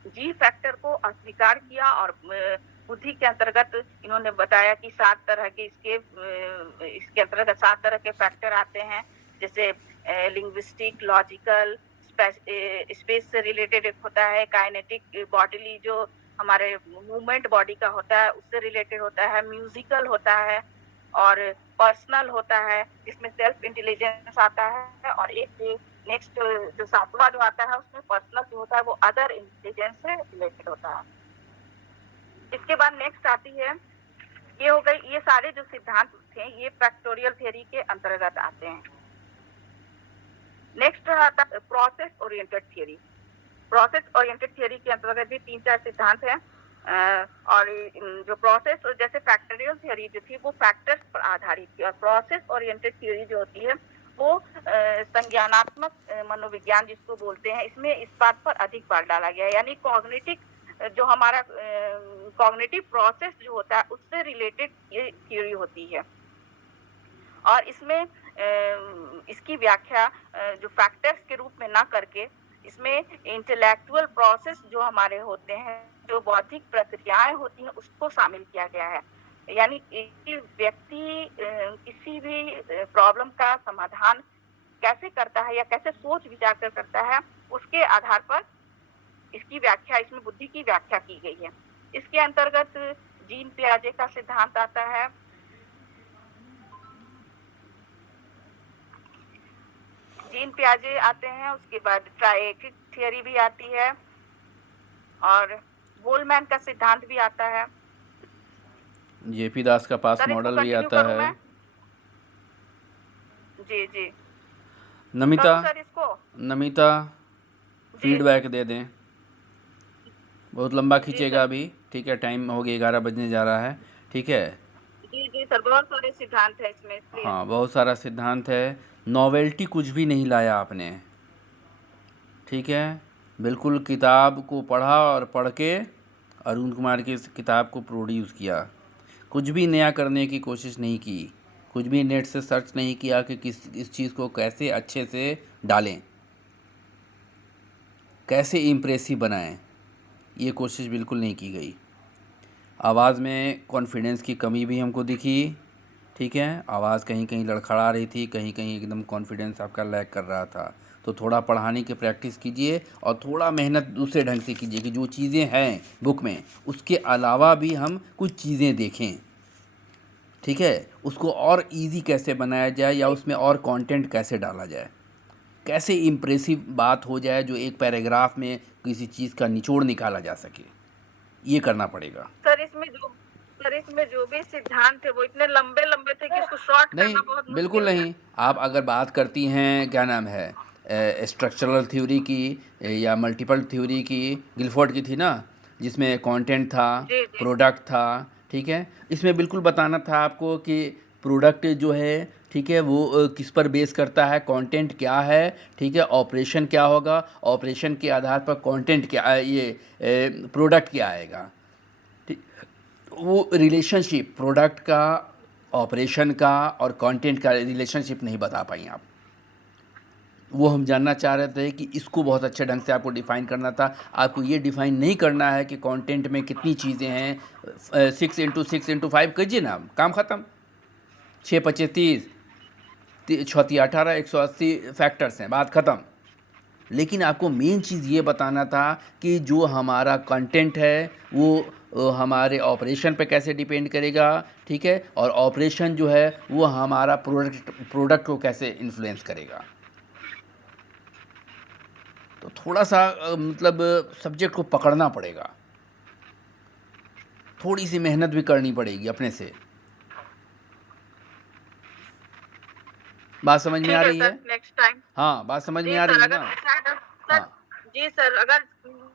जी फैक्टर को अस्वीकार किया और बुद्धि के अंतर्गत इन्होंने बताया कि 7 तरह के इसके अंतर्गत 7 तरह के फैक्टर आते हैं, जैसे लिंग्विस्टिक, लॉजिकल, स्पेस से रिलेटेड एक होता है, काइनेटिक, बॉडीली जो हमारे मूवमेंट बॉडी का होता है उससे रिलेटेड होता है, म्यूजिकल होता है, और पर्सनल होता है जिसमें सेल्फ इंटेलिजेंस आता है, और एक नेक्स्ट जो 7वां जो आता है उसमें पर्सनल जो होता है वो अदर इंटेलिजेंस से रिलेटेड होता है। इसके बाद नेक्स्ट आती है, ये हो गई, ये सारे जो सिद्धांत थे ये फैक्टोरियल थ्योरी के अंतर्गत आते हैं। नेक्स्ट आता है process oriented theory. Process oriented theory के अंतर्गत भी 3-4 सिद्धांत हैं, और जो प्रोसेस, जैसे फैक्टोरियल थ्योरी जो थी वो फैक्टर्स पर आधारित थी, और प्रोसेस ओरिएंटेड थ्योरी जो होती है वो संज्ञानात्मक मनोविज्ञान जिसको बोलते हैं, इसमें इस बात पर अधिक बल डाला गया है, यानी कॉग्निटिव जो हमारा कॉग्निटिव प्रोसेस जो होता है उससे रिलेटेड ये थ्योरी होती है। और इसमें इसकी व्याख्या जो फैक्टर्स के रूप में ना करके इसमें इंटेलेक्चुअल प्रोसेस जो हमारे होते हैं, जो बौद्धिक प्रक्रियाएं होती हैं, उसको शामिल किया गया है। यानी एक व्यक्ति किसी भी प्रॉब्लम का समाधान कैसे करता है या कैसे सोच विचार कर करता है, उसके आधार पर इसकी व्याख्या, इसमें बुद्धि की व्याख्या की गई है। इसके अंतर्गत जीन पियाजे का सिद्धांत आता है, जीन पियाजे आते हैं, उसके बाद ट्राइएक्टिक थियरी भी आती है और गोलमैन का सिद्धांत भी आता है। जेपी दास का पास मॉडल भी आता है। जी जी नमिता, सर इसको नमिता फीडबैक दे दें, बहुत लंबा खींचेगा अभी, ठीक है, टाइम हो गया 11 बजने जा रहा है, ठीक है। जी जी सर, बहुत सारे सिद्धांत है इसमें, इसलिए हाँ, बहुत सारा सिद्धांत है, नॉवेल्टी कुछ भी नहीं लाया आपने, ठीक है। बिल्कुल किताब को पढ़ा और पढ़ के अरुण कुमार की इस किताब को प्रोड्यूस किया, कुछ भी नया करने की कोशिश नहीं की, कुछ भी नेट से सर्च नहीं किया कि इस चीज़ को कैसे अच्छे से डालें, कैसे इम्प्रेसिव बनाएं, ये कोशिश बिल्कुल नहीं की गई। आवाज़ में कॉन्फिडेंस की कमी भी हमको दिखी, ठीक है, आवाज़ कहीं कहीं लड़खड़ा रही थी, कहीं कहीं एकदम कॉन्फिडेंस आपका लैग कर रहा था। तो थोड़ा पढ़ाने की प्रैक्टिस कीजिए और थोड़ा मेहनत दूसरे ढंग से कीजिए कि जो चीज़ें हैं बुक में उसके अलावा भी हम कुछ चीज़ें देखें, ठीक है, उसको और इजी कैसे बनाया जाए या उसमें और कंटेंट कैसे डाला जाए, कैसे इम्प्रेसिव बात हो जाए जो एक पैराग्राफ में किसी चीज़ का निचोड़ निकाला जा सके, ये करना पड़ेगा। सर इसमें जो भी सिद्धांत थे वो इतने लंबे लंबे थे कि इसको शॉर्ट नहीं, करना बहुत बिल्कुल मुश्किल है। नहीं। आप अगर बात करती हैं क्या नाम है स्ट्रक्चरल थ्योरी की या मल्टीपल थ्योरी की, गिलफोर्ड की थी ना, जिसमें कंटेंट था, जी जी प्रोडक्ट था, ठीक है, इसमें बिल्कुल बताना था आपको कि प्रोडक्ट जो है, ठीक है, वो किस पर बेस करता है, कंटेंट क्या है, ठीक है, ऑपरेशन क्या होगा, ऑपरेशन के आधार पर कंटेंट क्या, ये प्रोडक्ट क्या आएगा, ठीक, वो रिलेशनशिप प्रोडक्ट का, ऑपरेशन का और कंटेंट का रिलेशनशिप नहीं बता पाई आप। वो हम जानना चाह रहे थे कि इसको बहुत अच्छे ढंग से आपको डिफ़ाइन करना था। आपको ये डिफ़ाइन नहीं करना है कि कंटेंट में कितनी चीज़ें हैं, 6 × 6 × 5 कीजिए ना, काम ख़त्म। 6 × 25 30, 6 × 18 180 फैक्टर्स हैं, बात ख़त्म। लेकिन आपको मेन चीज़ ये बताना था कि जो हमारा कंटेंट है वो हमारे ऑपरेशन पे कैसे डिपेंड करेगा, ठीक है, और ऑपरेशन जो है वो हमारा प्रोडक्ट को कैसे इन्फ्लुएंस करेगा। तो थोड़ा सा मतलब सब्जेक्ट को पकड़ना पड़ेगा, थोड़ी सी मेहनत भी करनी पड़ेगी अपने से। बात समझ में आ रही है? Next time. हाँ, बात समझ में जी आ सर, रही है अगर ना? सर हाँ, जी सर, अगर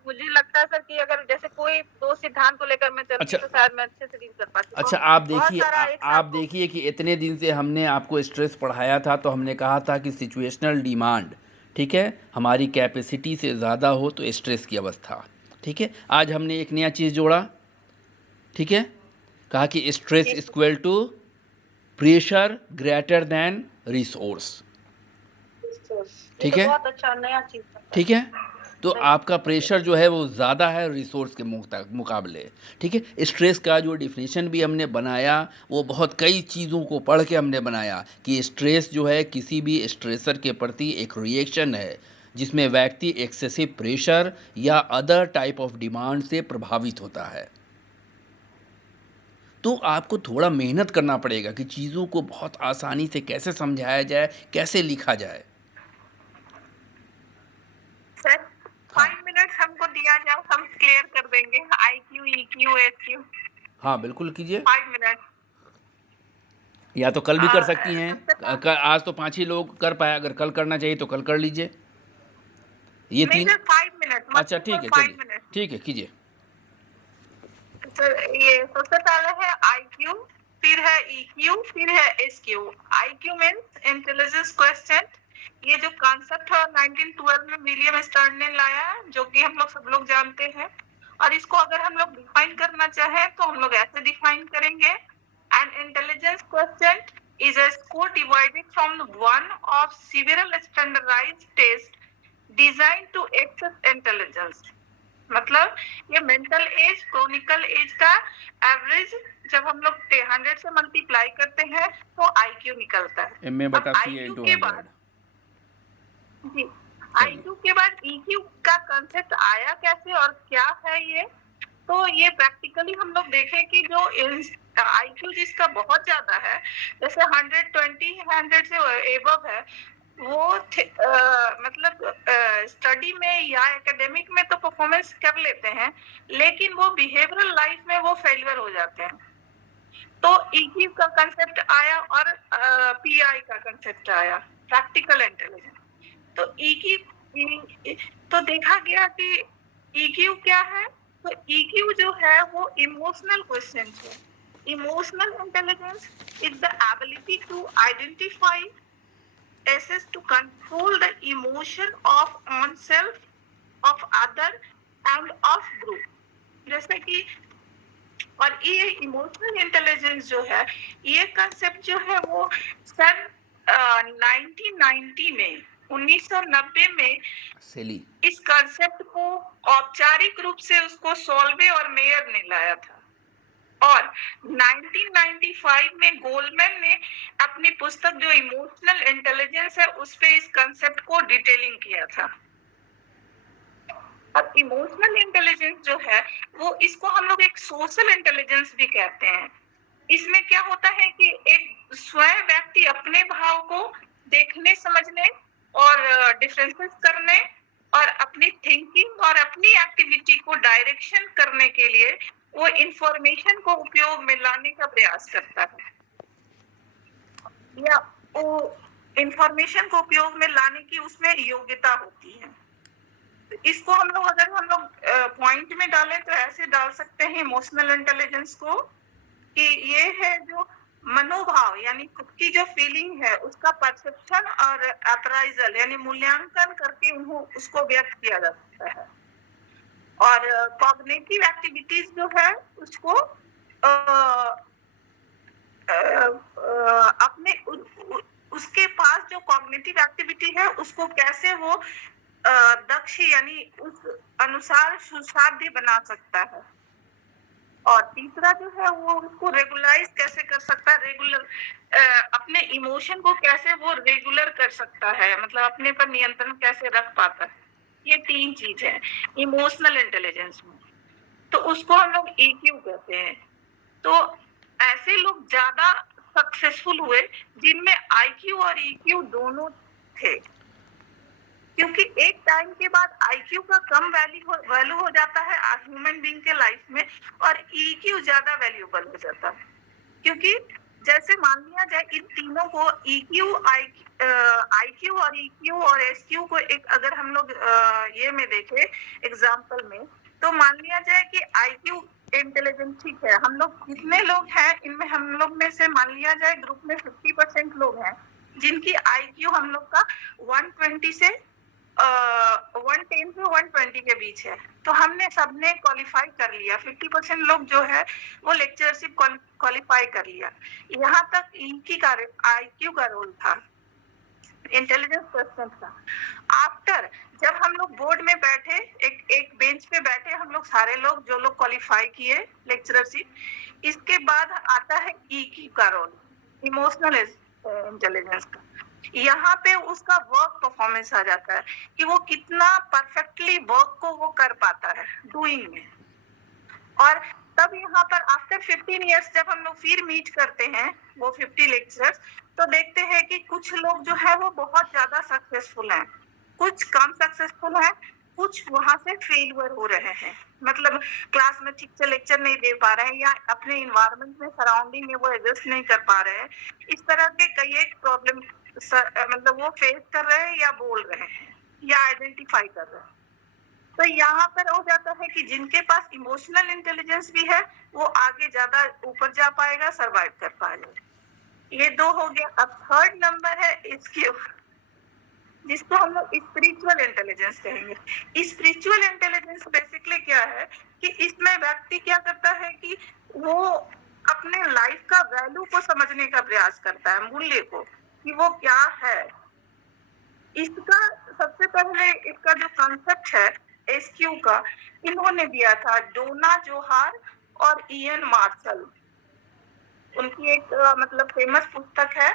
मुझे लगता है सर कि अगर जैसे कोई दो सिद्धांत को लेकर मैं चलती अच्छा तो शायद मैं अच्छे से डील कर पाती। अच्छा, आप देखिए कि इतने दिन से हमने आपको स्ट्रेस पढ़ाया था, तो हमने कहा था कि सिचुएशनल डिमांड, ठीक है, हमारी कैपेसिटी से ज़्यादा हो तो स्ट्रेस की अवस्था, ठीक है। आज हमने एक नया चीज़ जोड़ा, ठीक है, कहा कि stress equal to pressure greater than resource, ठीक है, बहुत अच्छा नया चीज है। ठीक है। तो आपका प्रेशर जो है वो ज़्यादा है रिसोर्स के मुकाबले, ठीक है। स्ट्रेस का जो डिफिनीशन भी हमने बनाया वो बहुत कई चीज़ों को पढ़ के हमने बनाया कि स्ट्रेस जो है किसी भी स्ट्रेसर के प्रति एक रिएक्शन है जिसमें व्यक्ति एक्सेसिव प्रेशर या अदर टाइप ऑफ डिमांड से प्रभावित होता है। तो आपको थोड़ा मेहनत करना पड़ेगा कि चीज़ों को बहुत आसानी से कैसे समझाया जाए, कैसे लिखा जाए। सर 5 मिनट्स हमको दिया जाए, हम क्लियर कर देंगे IQ, EQ, SQ। हाँ, बिल्कुल कीजिए। 5 मिनट या तो कल भी कर सकती हैं, आज तो 5 ही लोग कर पाए, अगर कल करना चाहिए तो कल कर लीजिए। ये नहीं 3। Sir, 5 minute. अच्छा, ठीक है, 5 चलिए, मिनट ठीक है, कीजिए। सर, ये सबसे पहले है IQ, फिर है EQ, फिर है SQ। IQ means intelligence question. ये जो कॉन्सेप्ट है 1912 में विलियम स्टर्न ने लाया है, जो कि हम लोग सब लोग जानते हैं। और इसको अगर हम लोग डिफाइन करना चाहें तो हम लोग ऐसे डिफाइन करेंगे, N intelligence question is a score divided from one of several standardized tests designed to assess intelligence. मतलब ये मेंटल एज क्रोनिकल एज का एवरेज जब हम लोग 100 से मल्टीप्लाई करते हैं तो आईक्यू निकलता है। MA बटा अब C IQ into के 100। बाद जी आईक्यू के बाद ईक्यू का कंसेप्ट आया कैसे और क्या है ये, तो ये प्रैक्टिकली हम लोग देखें कि जो आईक्यू जिसका बहुत ज्यादा है, जैसे 120 100 से एबव है, वो मतलब स्टडी में या एकेडमिक में तो परफॉर्मेंस कर लेते हैं, लेकिन वो बिहेवियरल लाइफ में वो फेलियर हो जाते हैं। तो ईक्यू का कंसेप्ट आया और पीआई का कंसेप्ट आया, प्रैक्टिकल इंटेलिजेंस। तो ईक्यू तो देखा गया कि ईक्यू क्या है, तो ईक्यू जो है वो इमोशनल क्वेश्चन है। Emotional intelligence is the ability to identify, assess, to control the emotion of oneself, of other and of group। जैसे कि और ये इमोशनल इंटेलिजेंस जो है, ये कंसेप्ट जो है वो सन 1990 में 1990 में सेली इस कंसेप्ट को औपचारिक रूप से उसको सोल्वे और मेयर ने लाया था, और 1995 में गोल्डमैन ने अपनी पुस्तक जो इमोशनल इंटेलिजेंस है उस पे इस कंसेप्ट को डिटेलिंग किया था। अब इमोशनल इंटेलिजेंस जो है वो इसको हम लोग एक सोशल इंटेलिजेंस भी कहते हैं। इसमें क्या होता है कि एक स्वयं व्यक्ति अपने भाव को देखने, समझने और डिफरेंसेस करने और अपनी थिंकिंग और अपनी एक्टिविटी को डायरेक्शन करने के लिए वो इंफॉर्मेशन को उपयोग में लाने का प्रयास करता है, या वो इंफॉर्मेशन को उपयोग में लाने की उसमें योग्यता होती है। तो इसको हम लोग अगर हम लोग पॉइंट में डालें तो ऐसे डाल सकते हैं इमोशनल इंटेलिजेंस को कि ये है जो मनोभाव यानी खुद की जो फीलिंग है उसका परसेप्शन और अप्राइजल यानी मूल्यांकन करके उसको व्यक्त किया जा सकता है। और कॉग्निटिव एक्टिविटीज जो है उसको अपने उसके पास जो कॉग्निटिव एक्टिविटी है उसको कैसे वो दक्ष यानी उस अनुसार सुसाध्य बना सकता है। और तीसरा जो है वो उसको रेगुलाइज कैसे कर सकता है, रेगुलर अपने इमोशन को कैसे वो रेगुलर कर सकता है, मतलब अपने पर नियंत्रण कैसे रख पाता है। ये तीन चीज है इमोशनल इंटेलिजेंस में, तो उसको हम लोग EQ कहते हैं। तो ऐसे लोग ज्यादा सक्सेसफुल हुए जिनमें IQ और EQ दोनों थे, क्योंकि एक टाइम के बाद IQ का कम वैल्यू हो जाता है ह्यूमन बीइंग के लाइफ में और EQ ज्यादा वैल्यूएबल हो जाता है। क्योंकि जैसे मान लिया जाए इन तीनों को IQ और EQ और SQ को एक अगर हम लोग ये में देखें एग्जाम्पल में, तो मान लिया जाए कि IQ इंटेलिजेंस ठीक है, हम लोग कितने लोग हैं इनमें, हम लोग में से मान लिया जाए ग्रुप में 50% लोग हैं जिनकी IQ हम लोग का 110 से 120 के बीच है, तो हमने सबने क्वालिफाई कर लिया। 50% लोग जो है वो लेक्चरशिप क्वालिफाई कर लिया। यहाँ तक IQ का रोल था, इंटेलिजेंस क्वेश्चन था। आफ्टर जब हम लोग बोर्ड में बैठे, एक बेंच पे बैठे हम लोग सारे लोग जो लोग क्वालिफाई किए लेक्चरशिप, इसके बाद आता है EQ का रोल, इमोशनल इंटेलिजेंस का। यहाँ पे उसका वर्क परफॉर्मेंस आ जाता है कि वो कितना परफेक्टली वर्क को वो कर पाता है डूइंग में। और तब यहाँ पर आफ्टर 15 इयर्स जब हम लोग फिर मीट करते हैं वो 50 लेक्चरर्स, तो देखते हैं कि कुछ लोग जो है वो बहुत ज्यादा सक्सेसफुल हैं, कुछ कम सक्सेसफुल हैं, कुछ वहां से फेलियर हो रहे हैं, मतलब क्लास में ठीक से लेक्चर नहीं दे पा रहे हैं या अपने इन्वायरमेंट में सराउंडिंग में वो एडजस्ट नहीं कर पा रहे हैं। इस तरह के कई एक प्रॉब्लम मतलब वो फेस कर रहे हैं या बोल रहे हैं या आइडेंटिफाई कर रहे हैं। तो यहाँ पर हो जाता है कि जिनके पास इमोशनल इंटेलिजेंस भी है वो आगे ज्यादा ऊपर जा पाएगा, सरवाइव कर पाएगा। ये दो हो गया। अब थर्ड नंबर है SQ। जिसको हम लोग स्पिरिचुअल इंटेलिजेंस कहेंगे। स्पिरिचुअल इंटेलिजेंस बेसिकली क्या है कि इसमें व्यक्ति क्या करता है कि वो अपने लाइफ का वैल्यू को समझने का प्रयास करता है, मूल्य को, कि वो क्या है। इसका सबसे पहले इसका जो कॉन्सेप्ट है एसक्यू का, इन्होंने दिया था डोना जोहार और इयन मार्शल। उनकी एक मतलब फेमस पुस्तक है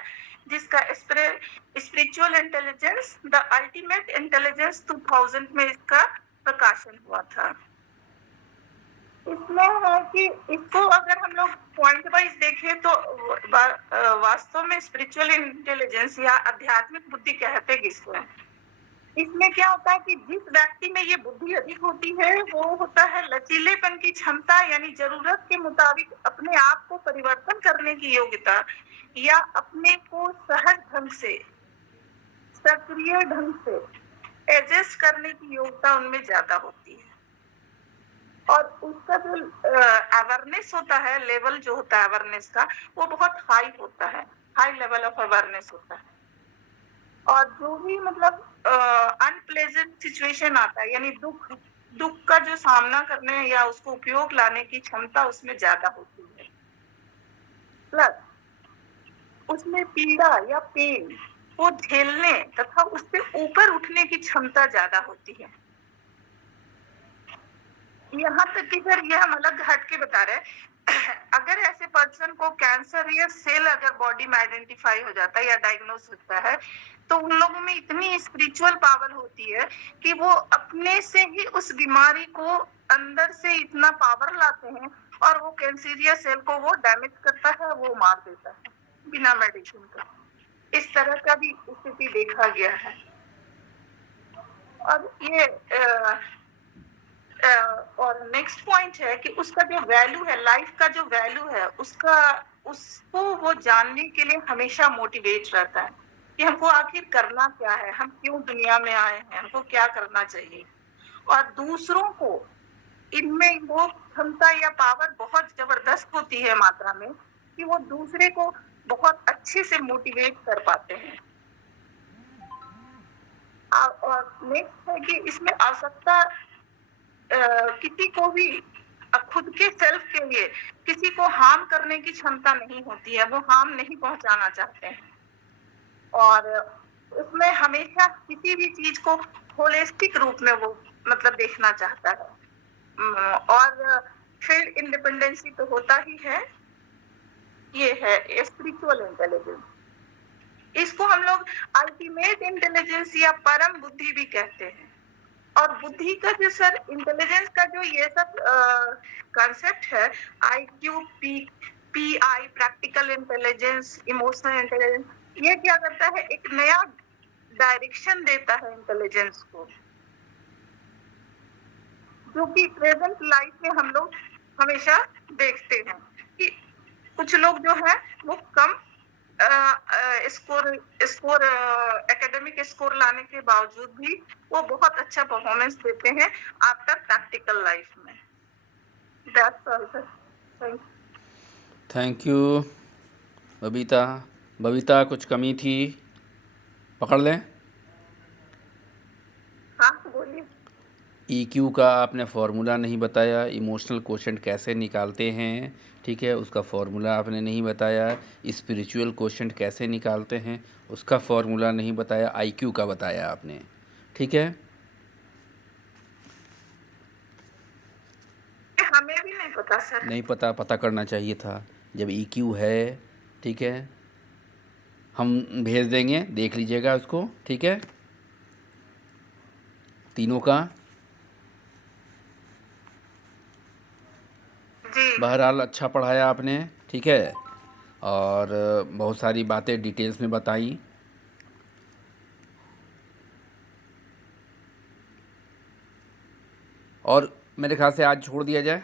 जिसका spiritual intelligence the ultimate intelligence 2000 में इसका प्रकाशन हुआ था। इसमें है कि इसको अगर हम लोग पॉइंट वाइज देखें तो वास्तव में स्पिरिचुअल इंटेलिजेंस या आध्यात्मिक बुद्धि कहते किसको है। इसमें क्या होता है कि जिस व्यक्ति में ये बुद्धि अधिक होती है वो होता है लचीलेपन की क्षमता, यानी जरूरत के मुताबिक अपने आप को परिवर्तन करने की योग्यता या अपने को सहज ढंग से, सक्रिय ढंग से एडजस्ट करने की योग्यता उनमें ज्यादा होती है। और उसका जो अवेयरनेस होता है, लेवल जो होता है अवेयरनेस का, वो बहुत हाई होता है, हाई लेवल ऑफ अवेयरनेस होता है। और जो भी मतलब अनप्लेजेंट सिचुएशन आता है, यानी दुख का जो सामना करने या उसको उपयोग लाने की क्षमता उसमें ज्यादा होती है। प्लस उसमें पीड़ा या पेन को झेलने तथा उससे ऊपर उठने की क्षमता ज्यादा होती है। यहाँ तक कि सर ये हम अलग हट के बता रहे हैं, अगर ऐसे पर्सन को कैंसर या सेल अगर बॉडी में आइडेंटिफाई हो जाता है या डायग्नोस होता है, तो उन लोगों में इतनी स्पिरिचुअल पावर होती है कि वो अपने से ही उस बीमारी को अंदर से इतना पावर लाते हैं और वो कैंसरिया सेल को वो डैमेज करता है, वो मार देता है बिना मेडिसिन का। इस तरह का भी स्थिति देखा गया है। और ये और नेक्स्ट पॉइंट है कि उसका जो वैल्यू है, लाइफ का जो वैल्यू है, उसको वो जानने के लिए हमेशा मोटिवेट रहता है कि हमको आखिर करना क्या है, हम क्यों दुनिया में आए हैं, हमको क्या करना चाहिए। और दूसरों को इनमें वो क्षमता या पावर बहुत जबरदस्त होती है मात्रा में कि वो दूसरे को बहुत अच्छे से मोटिवेट कर पाते हैं। और नेक्स्ट है कि इसमें आवश्यकता किसी को भी खुद के सेल्फ के लिए किसी को हार्म करने की क्षमता नहीं होती है, वो हार्म नहीं पहुंचाना चाहते हैं। और उसमें हमेशा किसी भी चीज को होलिस्टिक रूप में वो मतलब देखना चाहता है। और फिर इंडिपेंडेंसी तो होता ही है। ये है स्पिरिचुअल इंटेलिजेंस। इसको हम लोग अल्टीमेट इंटेलिजेंस या परम बुद्धि भी कहते हैं। और बुद्धि का जो सर इंटेलिजेंस का जो ये सब कॉन्सेप्ट है, IQ, PI, practical intelligence, emotional intelligence, ये क्या करता है, एक नया डायरेक्शन देता है इंटेलिजेंस को, जो कि प्रेजेंट लाइफ में हम लोग हमेशा देखते हैं कि कुछ लोग जो है वो कम स्कोर एकेडमिक स्कोर लाने के बावजूद भी वो बहुत अच्छा परफॉर्मेंस देते हैं आफ्टर प्रैक्टिकल लाइफ में। That's all sir. Thank you Babita कुछ कमी थी, पकड़ लें। हाँ बोलिए। EQ का आपने फार्मूला नहीं बताया, इमोशनल क्वोशेंट कैसे निकालते हैं, ठीक है, उसका फार्मूला आपने नहीं बताया। स्पिरिचुअल क्वोशेंट कैसे निकालते हैं उसका फार्मूला नहीं बताया। IQ का बताया आपने, ठीक है। हमें भी नहीं पता सर। नहीं पता करना चाहिए था जब EQ है, ठीक है। हम भेज देंगे, देख लीजिएगा उसको, ठीक है, तीनों का। बहरहाल अच्छा पढ़ाया आपने, ठीक है, और बहुत सारी बातें डिटेल्स में बताई। और मेरे ख्याल से आज छोड़ दिया जाए।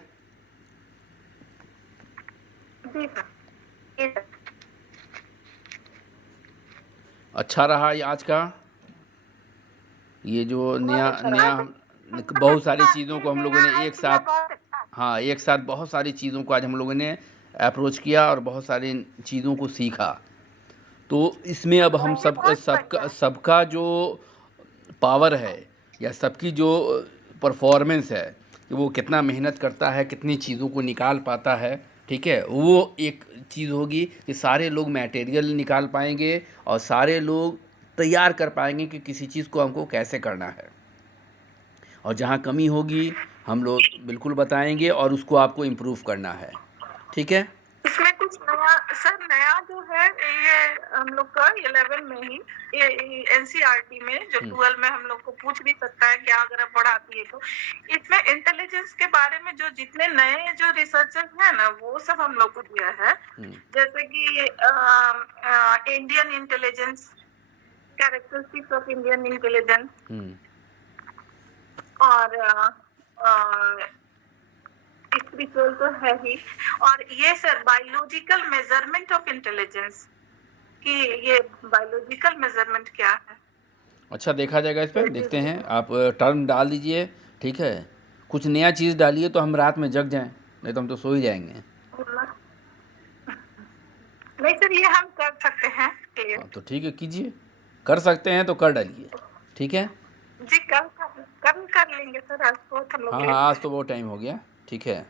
अच्छा रहा ये आज का, ये जो नया बहुत सारी चीज़ों को हम लोगों ने एक साथ बहुत सारी चीज़ों को आज हम लोगों ने अप्रोच किया और बहुत सारी चीज़ों को सीखा। तो इसमें अब हम सबका जो पावर है या सबकी जो परफॉर्मेंस है कि वो कितना मेहनत करता है, कितनी चीज़ों को निकाल पाता है, ठीक है, वो एक चीज़ होगी कि सारे लोग मटेरियल निकाल पाएंगे और सारे लोग तैयार कर पाएंगे कि किसी चीज़ को हमको कैसे करना है, और जहाँ कमी होगी हम लोग बिल्कुल बताएंगे और उसको आपको इम्प्रूव करना है, ठीक है। इसमें कुछ नया सर, नया जो है ये हम लोग का 11 में ही ये एनसीईआरटी में जो 12 में हम लोग को पूछ भी सकता है क्या अगर आप पढ़ाती है तो, इसमें इंटेलिजेंस के बारे में जो जितने नए जो रिसर्चर्स हैं ना वो सब हम लोग को दिया है। जैसे कि Indian intelligence, characteristics of Indian intelligence, और स्पिरिचुअल तो है ही, और ये sir biological measurement of intelligence कि ये बायोलॉजिकल मेजरमेंट क्या है। अच्छा, देखा जाएगा इस पर, देखते हैं। आप टर्म डाल दीजिए, ठीक है, कुछ नया चीज़ डालिए तो हम रात में जग जाएं, नहीं तो हम तो सो ही जाएंगे। नहीं सर, ये हम कर सकते हैं। तो ठीक है, कीजिए, कर सकते हैं तो कर डालिए, ठीक है जी, कल कर लेंगे सर, आज बहुत हम लोग हाँ, आज तो बहुत टाइम हो गया, ठीक है।